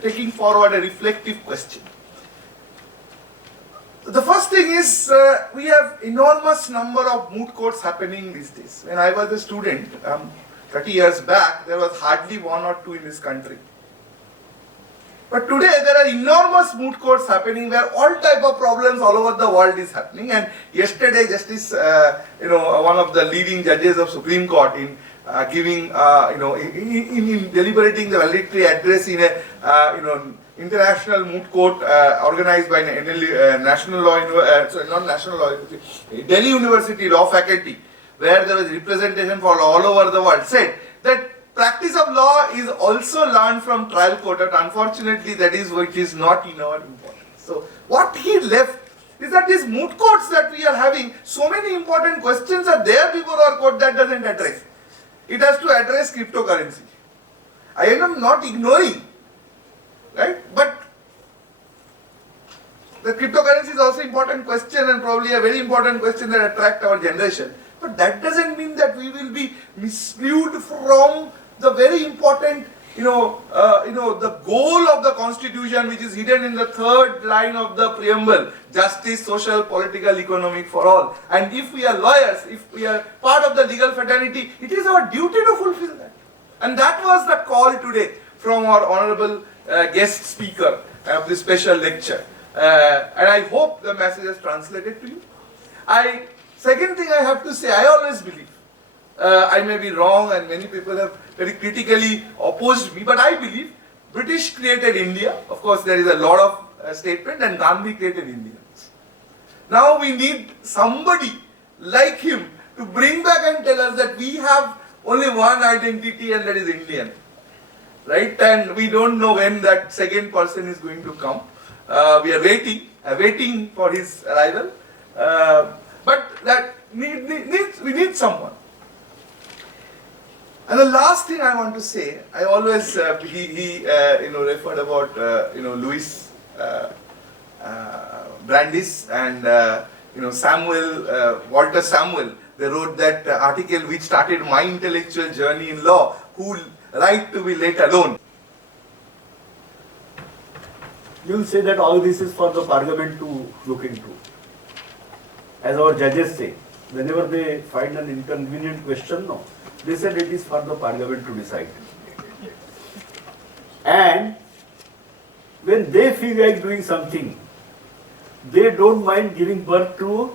taking forward a reflective question. The first thing is we have enormous number of moot courts happening these days. When I was a student, 30 years back, there was hardly one or two in this country. But today there are enormous moot courts happening where all type of problems all over the world is happening. And yesterday, Justice, one of the leading judges of Supreme Court in giving, in deliberating the valedictory address in a, international moot court organized by National Law, Delhi University Law Faculty, where there was representation for all over the world, said that practice of law is also learned from trial court, and unfortunately that is what is not in our importance. So what he left is that these moot courts that we are having, so many important questions are there before our court that doesn't address. It has to address cryptocurrency. I am not ignoring, right? But the cryptocurrency is also important question and probably a very important question that attract our generation. But that doesn't mean that we will be misled from the very important, the goal of the constitution, which is hidden in the third line of the preamble: justice, social, political, economic for all. And if we are lawyers, if we are part of the legal fraternity, it is our duty to fulfill that. And that was the call today from our honorable guest speaker of this special lecture. And I hope the message is translated to you. Second thing I have to say, I always believe, I may be wrong and many people have very critically opposed me, but I believe British created India. Of course, there is a lot of statement, and Gandhi created Indians. Now we need somebody like him to bring back and tell us that we have only one identity, and that is Indian. Right? And we don't know when that second person is going to come. We are waiting for his arrival. But that we need someone. And the last thing I want to say, I always he referred about Louis Brandeis and Samuel Walter Samuel. They wrote that article which started my intellectual journey in law. Who right to be let alone? You will say that all this is for the Parliament to look into. as our judges say, whenever they find an inconvenient question, no, they said it is for the parliament to decide. And when they feel like doing something, they don't mind giving birth to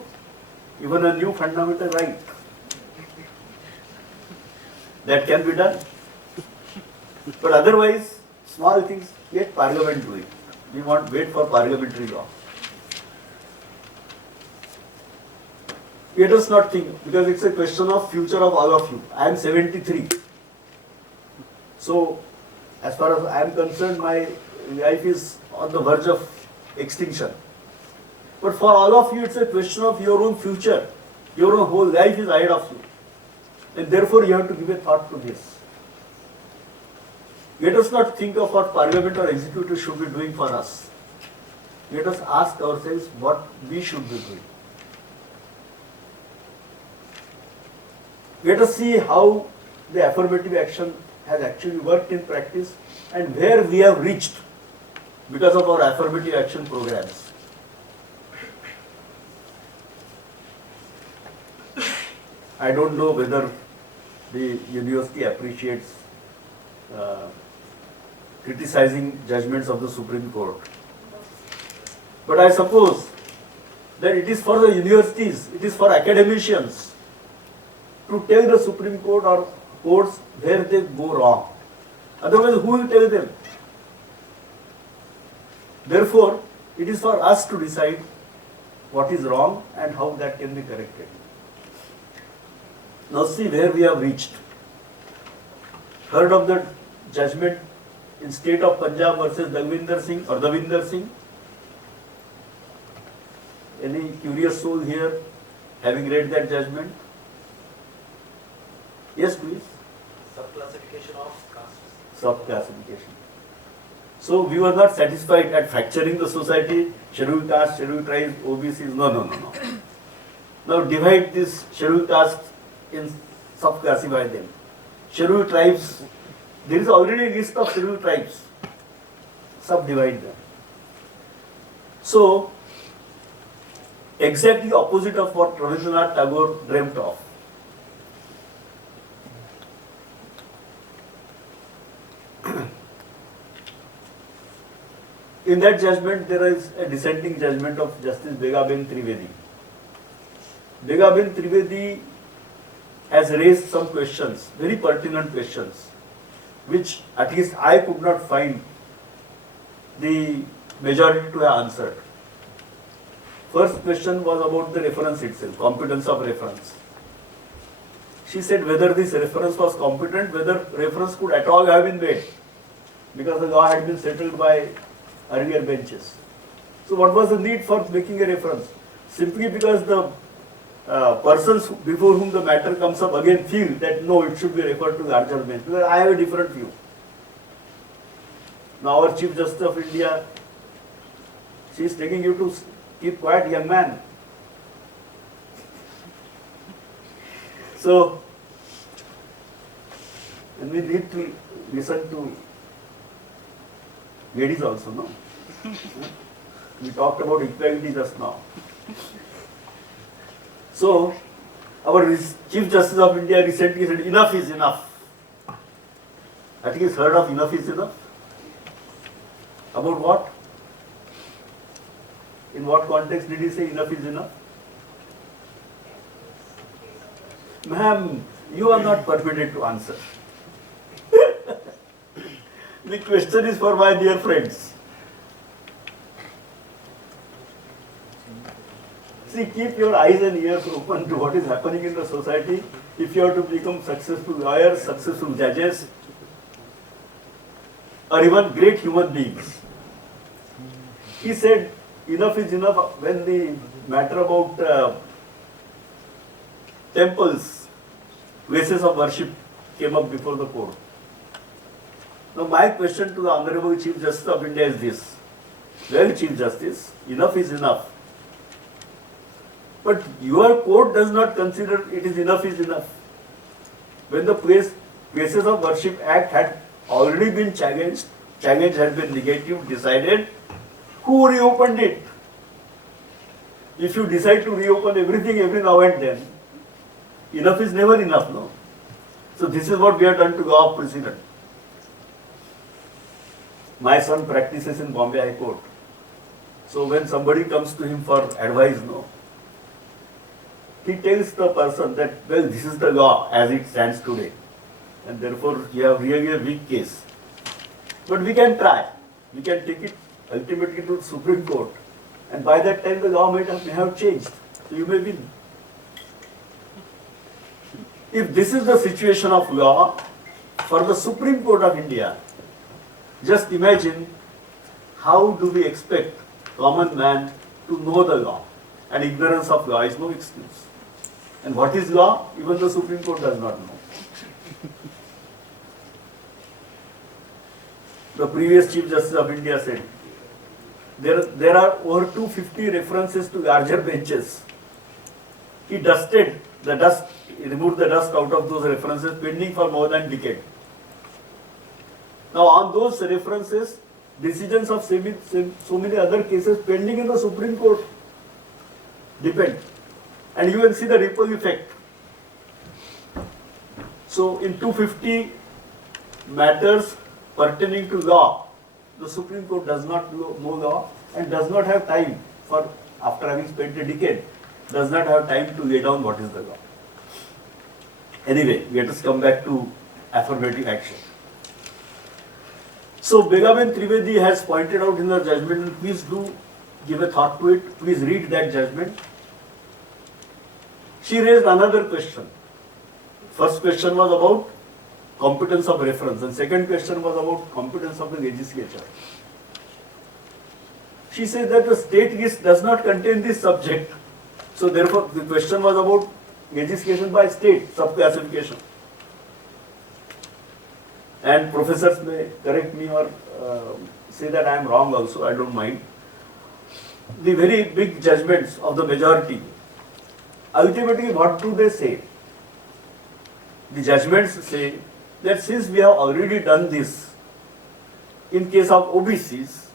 even a new fundamental right. That can be done. But otherwise, small things, let parliament do it. We want wait for parliamentary law. Let us not think, because it's a question of future of all of you. I am 73. So, as far as I am concerned, my life is on the verge of extinction. But for all of you, it's a question of your own future. Your own whole life is ahead of you. And therefore, you have to give a thought to this. Let us not think of what parliament or executive should be doing for us. Let us ask ourselves what we should be doing. Let us see how the affirmative action has actually worked in practice and where we have reached because of our affirmative action programs. I don't know whether the university appreciates criticizing judgments of the Supreme Court. But I suppose that it is for the universities, it is for academicians to tell the Supreme Court or courts where they go wrong. Otherwise, who will tell them? Therefore, it is for us to decide what is wrong and how that can be corrected. Now see where we have reached. Heard of the judgment in state of Punjab versus Davinder Singh? Any curious soul here having read that judgment? Yes, please. Subclassification of castes. Subclassification. So we were not satisfied at fracturing the society, scheduled castes, scheduled tribes, OBCs. No. Now divide these scheduled castes in subclassify them. Scheduled tribes, there is already a list of scheduled tribes. Subdivide them. So, exactly opposite of what Ravindra Tagore dreamt of. In that judgment, there is a dissenting judgment of Justice Begaben Trivedi. Begaben Trivedi has raised some questions, very pertinent questions, which at least I could not find the majority to have answered. First question was about the reference itself, competence of reference. She said whether this reference was competent, whether reference could at all have been made, because the law had been settled by earlier benches. So what was the need for making a reference? Simply because the persons before whom the matter comes up again feel that no, it should be referred to larger bench. Because I have a different view. Now our Chief Justice of India, she is taking you to keep quiet, young man. So, and we need to listen to ladies also, no? We talked about equality just now. So, our Chief Justice of India recently said, enough is enough. I think he's heard of enough is enough. About what? In what context did he say enough is enough? Ma'am, you are not permitted to answer. The question is for my dear friends. See, keep your eyes and ears open to what is happening in the society. If you have to become successful lawyers, successful judges, or even great human beings. He said, enough is enough when the matter about temples, places of worship came up before the court. Now my question to the Honorable Chief Justice of India is this. Well, Chief Justice, enough is enough. But your court does not consider it is enough is enough. When the Places of Worship Act had already been challenge had been negative, decided, who reopened it? if you decide to reopen everything every now and then, enough is never enough, no? So this is what we have done to go off precedent. My son practices in Bombay High Court. So when somebody comes to him for advice, no, he tells the person that, well, this is the law as it stands today. And therefore, you have really a weak case. But we can try. We can take it ultimately to the Supreme Court. And by that time, the law may have changed. So you may win. If this is the situation of law for the Supreme Court of India, just imagine how do we expect common man to know the law? And ignorance of law is no excuse. And what is law? Even the Supreme Court does not know. The previous Chief Justice of India said, there are over 250 references to larger benches. He dusted the dust, he removed the dust out of those references pending for more than a decade. Now on those references, decisions of so many other cases pending in the Supreme Court depend. And you can see the ripple effect. So in 250 matters pertaining to law, the Supreme Court does not know law and does not have time for, after having spent a decade, does not have time to lay down what is the law. Anyway, let us come back to affirmative action. So Begaben Trivedi has pointed out in the judgment, and please do give a thought to it, please read that judgment. She raised another question. First question was about competence of reference, and second question was about competence of the legislature. She said that the state list does not contain this subject. So therefore, the question was about legislation by state, sub-classification. And professors may correct me or say that I am wrong also, I don't mind. The very big judgments of the majority, ultimately what do they say? The judgments say that since we have already done this in case of OBCs,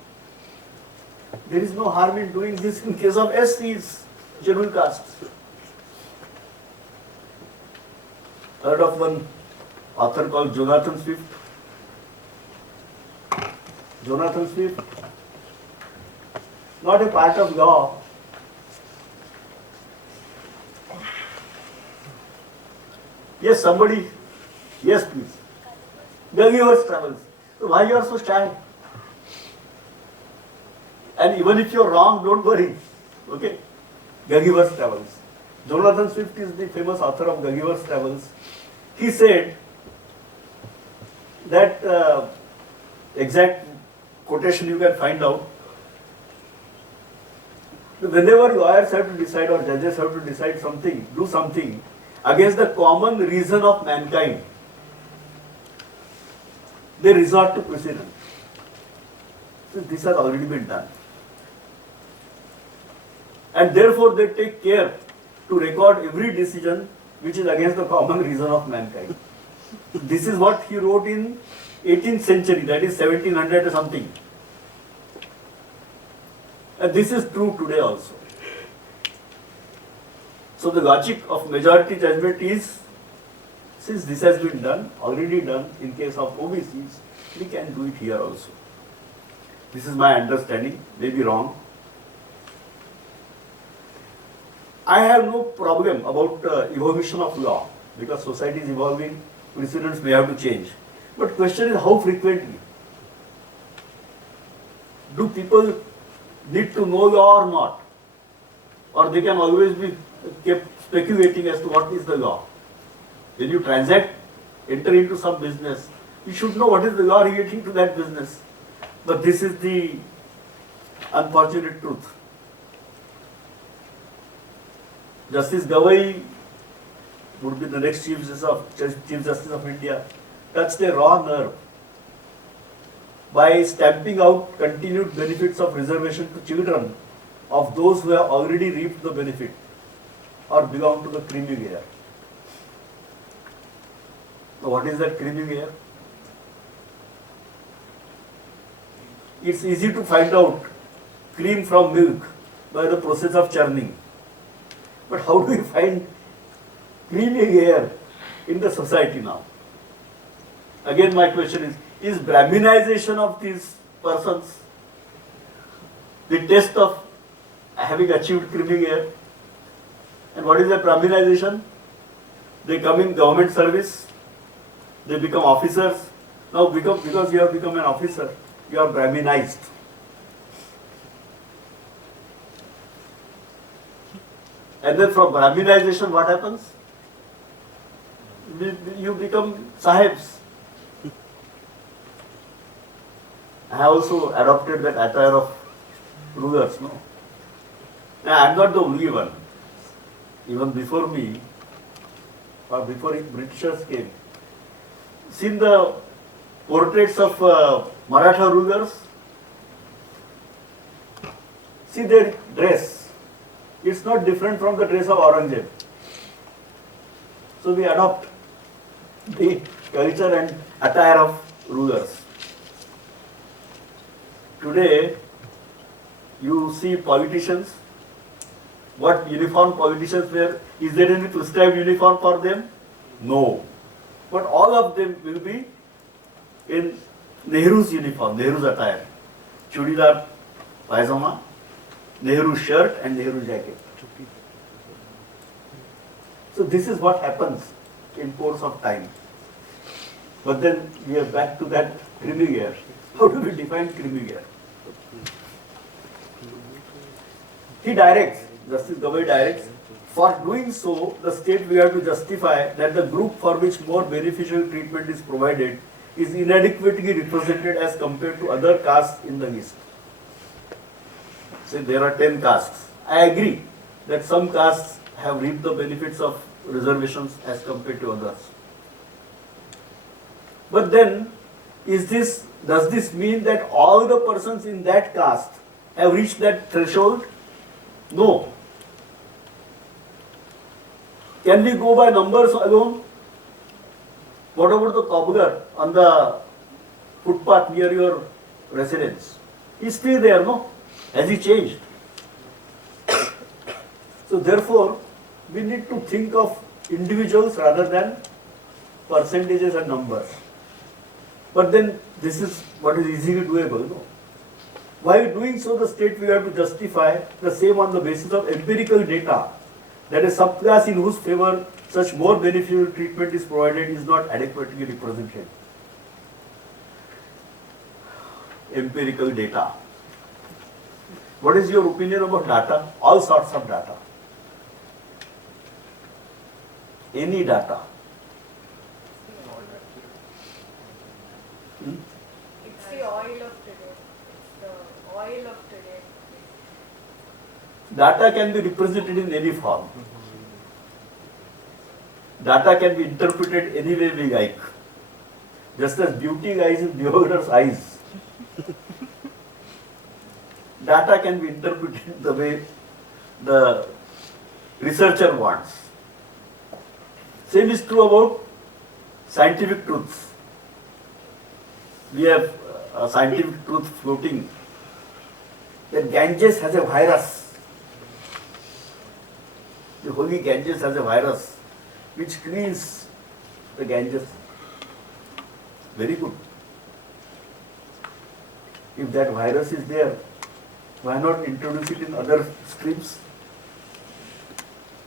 there is no harm in doing this in case of SCs, scheduled castes. Heard of one author called Jonathan Swift? Jonathan Swift, not a part of law. Yes, somebody, yes please. Gulliver's Travels. So why you are so shy? And even if you are wrong, don't worry. Okay? Gulliver's Travels. Jonathan Swift is the famous author of Gulliver's Travels. He said that exact quotation you can find out. Whenever lawyers have to decide or judges have to decide something, do something against the common reason of mankind, they resort to precedent. So this has already been done. And therefore they take care to record every decision which is against the common reason of mankind. This is what he wrote in 18th century, that is 1700 or something. And this is true today also. So the logic of majority judgment is, since this has been done, already done in case of OBCs, we can do it here also. This is my understanding, may be wrong. I have no problem about evolution of law, because society is evolving, precedents may have to change. But question is how frequently? Do people need to know law or not? Or they can always be kept speculating as to what is the law. When you transact, enter into some business, you should know what is the law relating to that business. But this is the unfortunate truth. Justice Gawai would be the next Chief Justice of India, touched a raw nerve by stamping out continued benefits of reservation to children of those who have already reaped the benefit or belong to the creamy layer. So what is that creamy layer? It's easy to find out cream from milk, by the process of churning. But how do we find cleaning air in the society now? Again, my question is Brahminization of these persons the test of having achieved cleaning air? And what is the Brahminization? They come in government service, they become officers. Now, because you have become an officer, you are Brahminized. And then from Brahminization, what happens? You become sahibs. I have also adopted that attire of rulers, no? Now, I am not the only one. Even before me, or before Britishers came, seen the portraits of Maratha rulers? See their dress. It's not different from the dress of Aurangzeb. So we adopt the culture and attire of rulers. Today, you see politicians. What uniform politicians wear? Is there any prescribed uniform for them? No. But all of them will be in Nehru's uniform, Nehru's attire. Chudidar pajama, Nehru shirt and Nehru jacket. So this is what happens in course of time. But then we are back to that creamy air. How do we define creamy air? He directs, Justice Gavai directs, for doing so, the state will have to justify that the group for which more beneficial treatment is provided is inadequately represented as compared to other castes in the East. Say there are 10 castes. I agree that some castes have reaped the benefits of reservations as compared to others. But then, does this mean that all the persons in that caste have reached that threshold? No. Can we go by numbers alone? What about the cobbler on the footpath near your residence? He's still there, no? Has he changed? So therefore, we need to think of individuals rather than percentages and numbers. But then this is what is easily doable, no? While doing so, the state will have to justify the same on the basis of empirical data that a subclass in whose favor such more beneficial treatment is provided is not adequately represented. Empirical data. What is your opinion about data? All sorts of data. Any data. It's the oil of today. It's the oil of today. Data can be represented in any form. Data can be interpreted any way we like. Just as beauty lies in beholder's eyes. Data can be interpreted the way the researcher wants. Same is true about scientific truths. We have a scientific truth floating that Ganges has a virus. The holy Ganges has a virus which cleans the Ganges. Very good. If that virus is there, why not introduce it in other streams?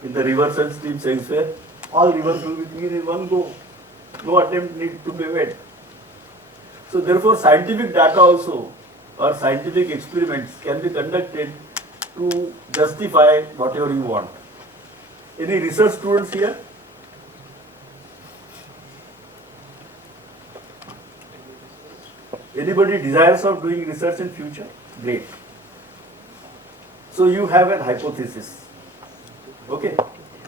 In the rivers and streams elsewhere, all rivers will be clean in one go. No attempt need to be made. So therefore, scientific data also or scientific experiments can be conducted to justify whatever you want. Any research students here? Anybody desires of doing research in future? Great. So you have an hypothesis. Okay.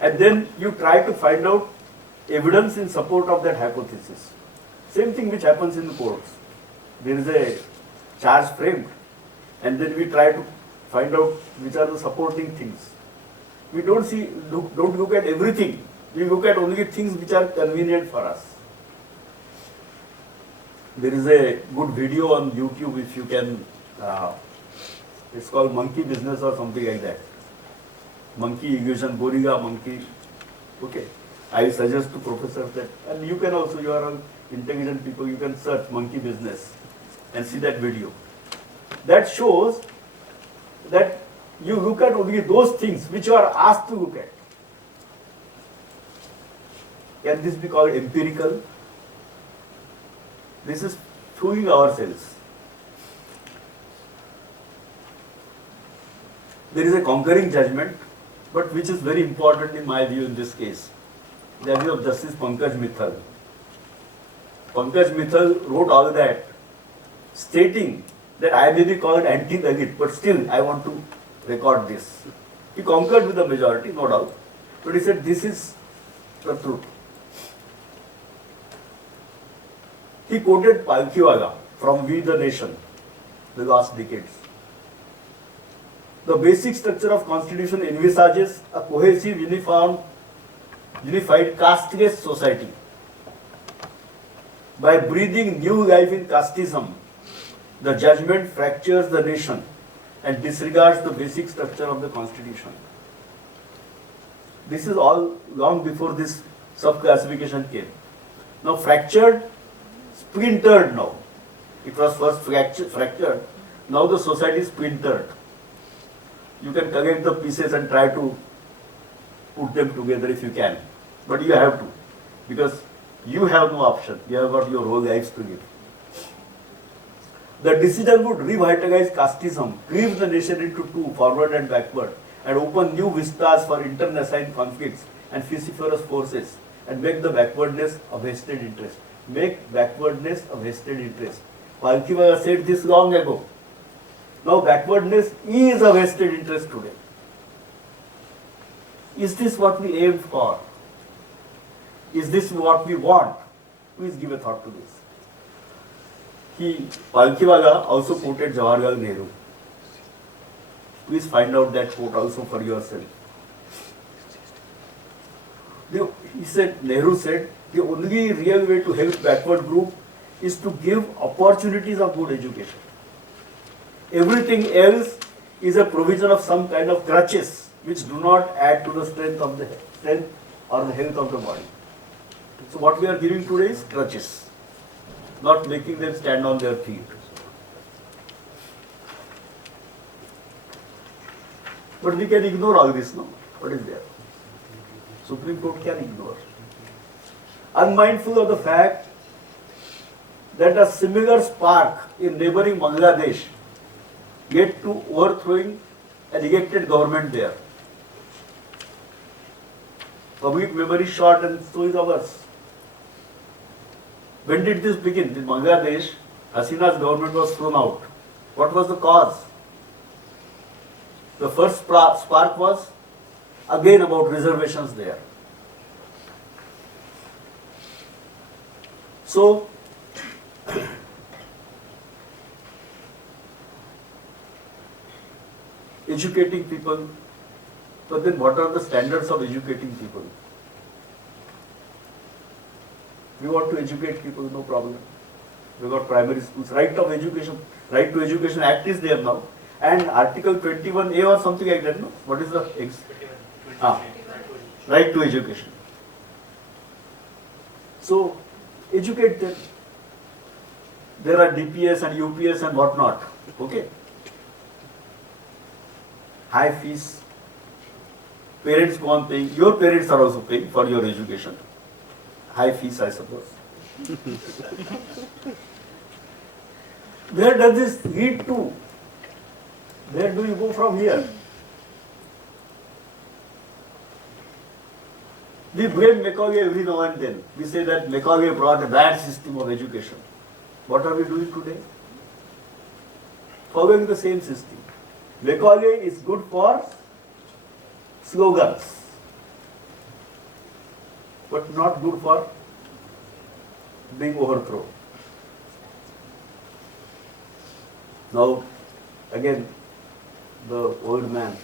And then you try to find out evidence in support of that hypothesis. Same thing which happens in the courts. There is a charge framed and then we try to find out which are the supporting things. We don't look at everything. We look at only things which are convenient for us. There is a good video on YouTube if you can It's called monkey business or something like that. Monkey equation, Goriga monkey. Okay. I suggest to professors that, and you can also, you are all intelligent people, you can search monkey business and see that video. That shows that you look at only those things which you are asked to look at. Can this be called empirical? This is fooling ourselves. There is a conquering judgment, but which is very important in my view in this case. The idea of Justice Pankaj Mithal. Pankaj Mithal wrote all that, stating that I may be called anti-Dalit, but still I want to record this. He conquered with the majority, no doubt, but he said this is the truth. He quoted Palkhiwala from We the Nation, the last decades. The basic structure of constitution envisages a cohesive, unified casteless society. By breathing new life in casteism, the judgment fractures the nation and disregards the basic structure of the constitution. This is all long before this sub-classification came. Now fractured, splintered now. It was first fractured, now the society is splintered. You can collect the pieces and try to put them together if you can. But you have to, because you have no option. You have got your whole lives to live. The decision would revitalize casteism, cleave the nation into two, forward and backward, and open new vistas for internecine conflicts and vociferous forces, and make the backwardness a vested interest. Make backwardness a vested interest. Palkhiwala said this long ago. Now backwardness is a vested interest today. Is this what we aimed for? Is this what we want? Please give a thought to this. Palkhiwala also quoted Jawaharlal Nehru. Please find out that quote also for yourself. Nehru said, the only real way to help backward group is to give opportunities of good education. Everything else is a provision of some kind of crutches which do not add to the strength or the health of the body. So what we are giving today is crutches, not making them stand on their feet. But we can ignore all this, no? What is there? Supreme Court can ignore. Unmindful of the fact that a similar spark in neighboring Bangladesh led to overthrowing an elected government there. Public memory short and so is ours. When did this begin? In Bangladesh, Hasina's government was thrown out. What was the cause? The first spark was again about reservations there. So, educating people, but then what are the standards of educating people? We want to educate people, no problem. We got primary schools, right to education act is there now, and Article 21A or something like that, no? What is the right to education? So, educate them. There are DPS and UPS and whatnot, okay? High fees. Parents go on paying. Your parents are also paying for your education. High fees, I suppose. Where does this lead to? Where do you go from here? We blame Macaulay every now and then. We say that Macaulay brought a bad system of education. What are we doing today? Following the same system. Macaulay is good for slogans, but not good for being overthrown. Now, again, the old man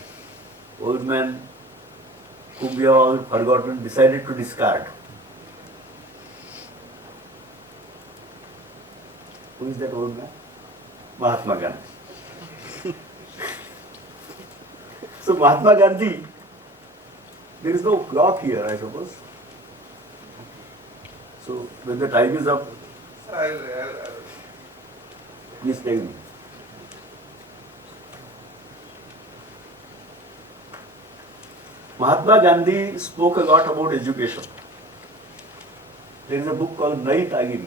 whom we have all forgotten, decided to discard. Who is that old man? Mahatma Gandhi. So Mahatma Gandhi, there is no clock here, I suppose. So when the time is up, please tell me. Mahatma Gandhi spoke a lot about education. There is a book called Nai Tagiri.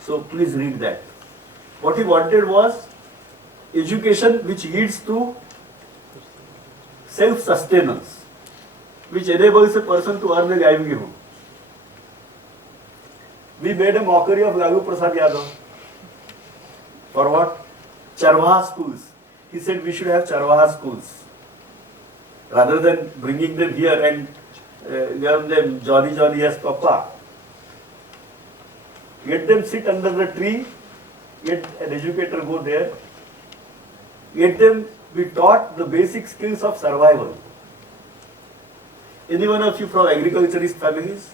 So please read that. What he wanted was education which leads to self-sustenance, which enables a person to earn a livelihood. We made a mockery of Lalu Prasad Yadav. For what? Charvaha schools. He said we should have Charvaha schools. Rather than bringing them here and learn them Johnny Johnny yes Papa. Let them sit under the tree, let an educator go there, let them be taught the basic skills of survival. Any one of you from agriculturist families?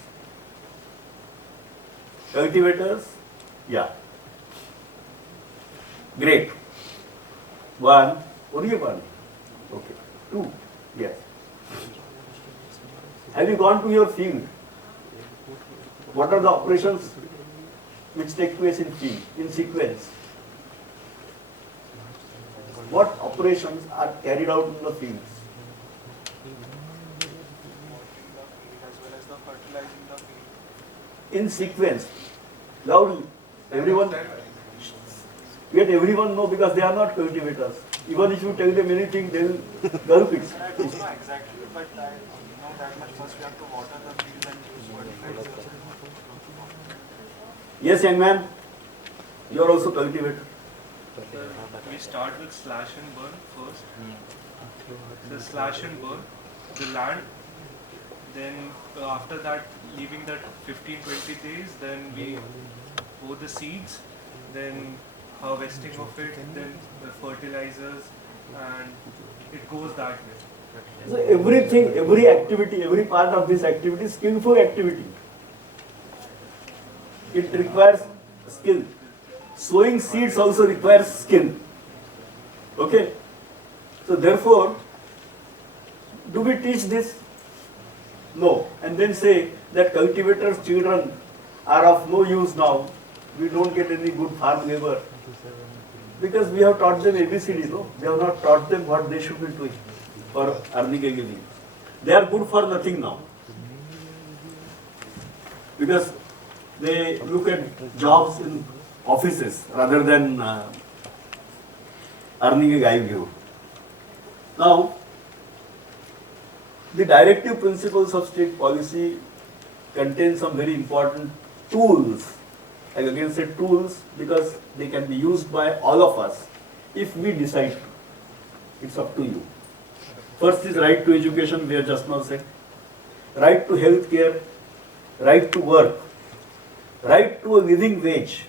Cultivators? Yeah. Great. One. Only one. Okay. Two. Yes. Have you gone to your field? What are the operations which take place in field, in sequence? What operations are carried out in the fields? In sequence. Loudly. Everyone, yet everyone know because they are not cultivators. Even if you tell them anything, they will gulp it. I don't know exactly, but I know that much. First we have to water the field and use fertilizer. Yes, young man, you are also cultivator. We start with slash and burn first. So slash and burn the land. Then after that, leaving that 15-20 days, then we sow the seeds. Then harvesting of it, then the fertilizers, and it goes that way. So everything, every activity, every part of this activity is skillful activity. It requires skill. Sowing seeds also requires skill. Okay? So therefore, do we teach this? No. And then say that cultivators' children are of no use now. We don't get any good farm labor. Because we have taught them ABCD, no? We have not taught them what they should be doing for earning a living. They are good for nothing now. Because they look at jobs in offices rather than earning a livelihood. Now, the directive principles of state policy contain some very important tools. I again say tools because they can be used by all of us if we decide to. It's up to you. First is right to education, we have just now said. Right to health care, right to work, right to a living wage,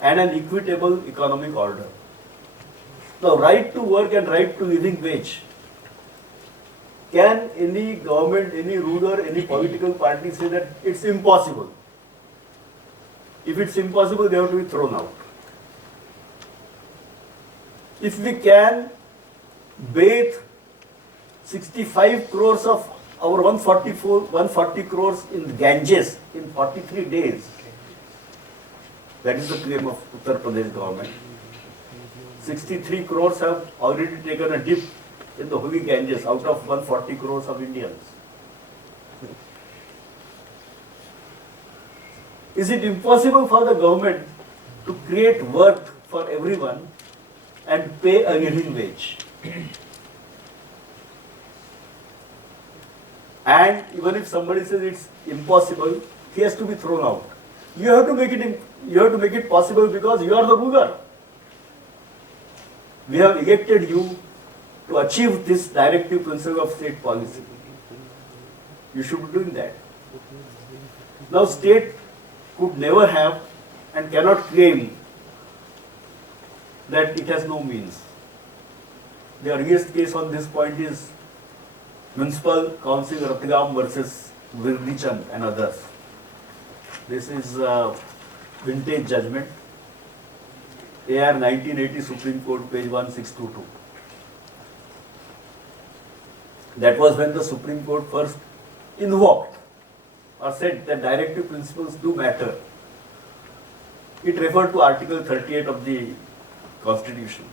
and an equitable economic order. Now, right to work and right to living wage. Can any government, any ruler, any political party say that it's impossible? If it's impossible, they have to be thrown out. If we can bathe 65 crores of our 140 crores in Ganges in 43 days, that is the claim of Uttar Pradesh government. 63 crores have already taken a dip in the holy Ganges out of 140 crores of Indians. Is it impossible for the government to create work for everyone and pay a living wage? And even if somebody says it's impossible, he has to be thrown out. You have to make it possible because you are the ruler. We have elected you to achieve this directive principle of state policy. You should be doing that. Now, state could never have and cannot claim that it has no means. The earliest case on this point is Municipal Council Ratgam versus Virdichand and others. This is a vintage judgment. AR 1980 Supreme Court, page 1622. That was when the Supreme Court first invoked or said that directive principles do matter. It referred to Article 38 of the Constitution.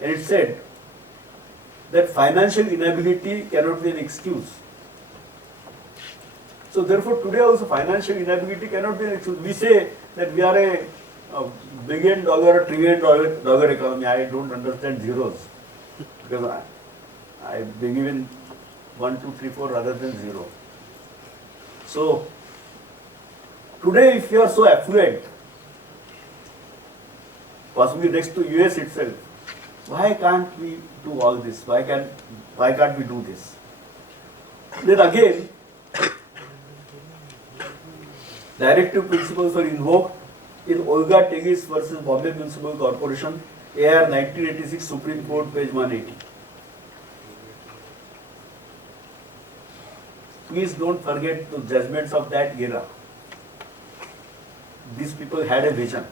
And it said that financial inability cannot be an excuse. So therefore today also financial inability cannot be an excuse. We say that we are a billion dollar or trillion dollar economy. I don't understand zeros because I believe in 1, 2, 3, 4 rather than 0. So today if you are so affluent, possibly next to US itself, why can't we do all this? Why can't we do this? Then again, directive principles were invoked in Olga Tegis versus Bombay Municipal Corporation, AR 1986, Supreme Court, page 180. Please don't forget the judgments of that era. These people had a vision.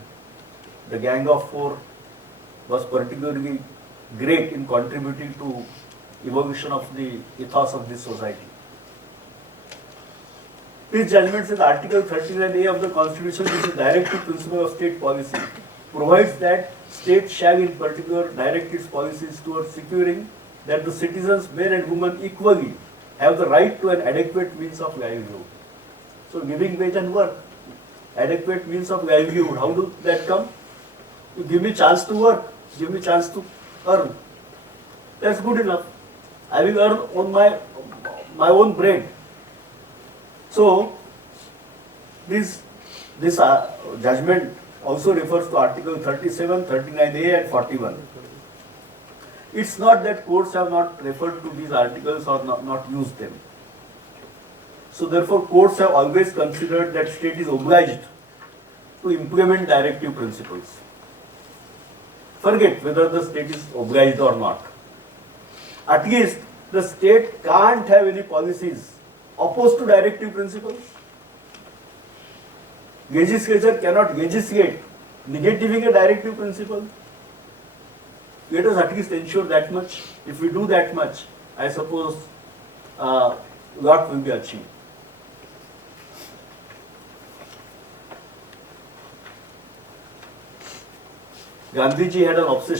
The Gang of Four was particularly great in contributing to evolution of the ethos of this society. This judgment says Article 39A of the Constitution, which is directive principle of state policy, provides that state shall in particular direct its policies towards securing that the citizens, men and women equally, have the right to an adequate means of livelihood. So living wage and work, adequate means of livelihood, how do that come? You give me chance to work, give me chance to earn. That's good enough. I will earn on my own bread. So this judgment also refers to Article 37, 39A and 41. It's not that courts have not referred to these articles or not used them. So therefore courts have always considered that state is obliged to implement directive principles. Forget whether the state is obliged or not. At least the state can't have any policies opposed to directive principles. Legislature cannot legislate negating a directive principle. Let us at least ensure that much. If we do that much, I suppose lot will be achieved. Gandhiji had an obsession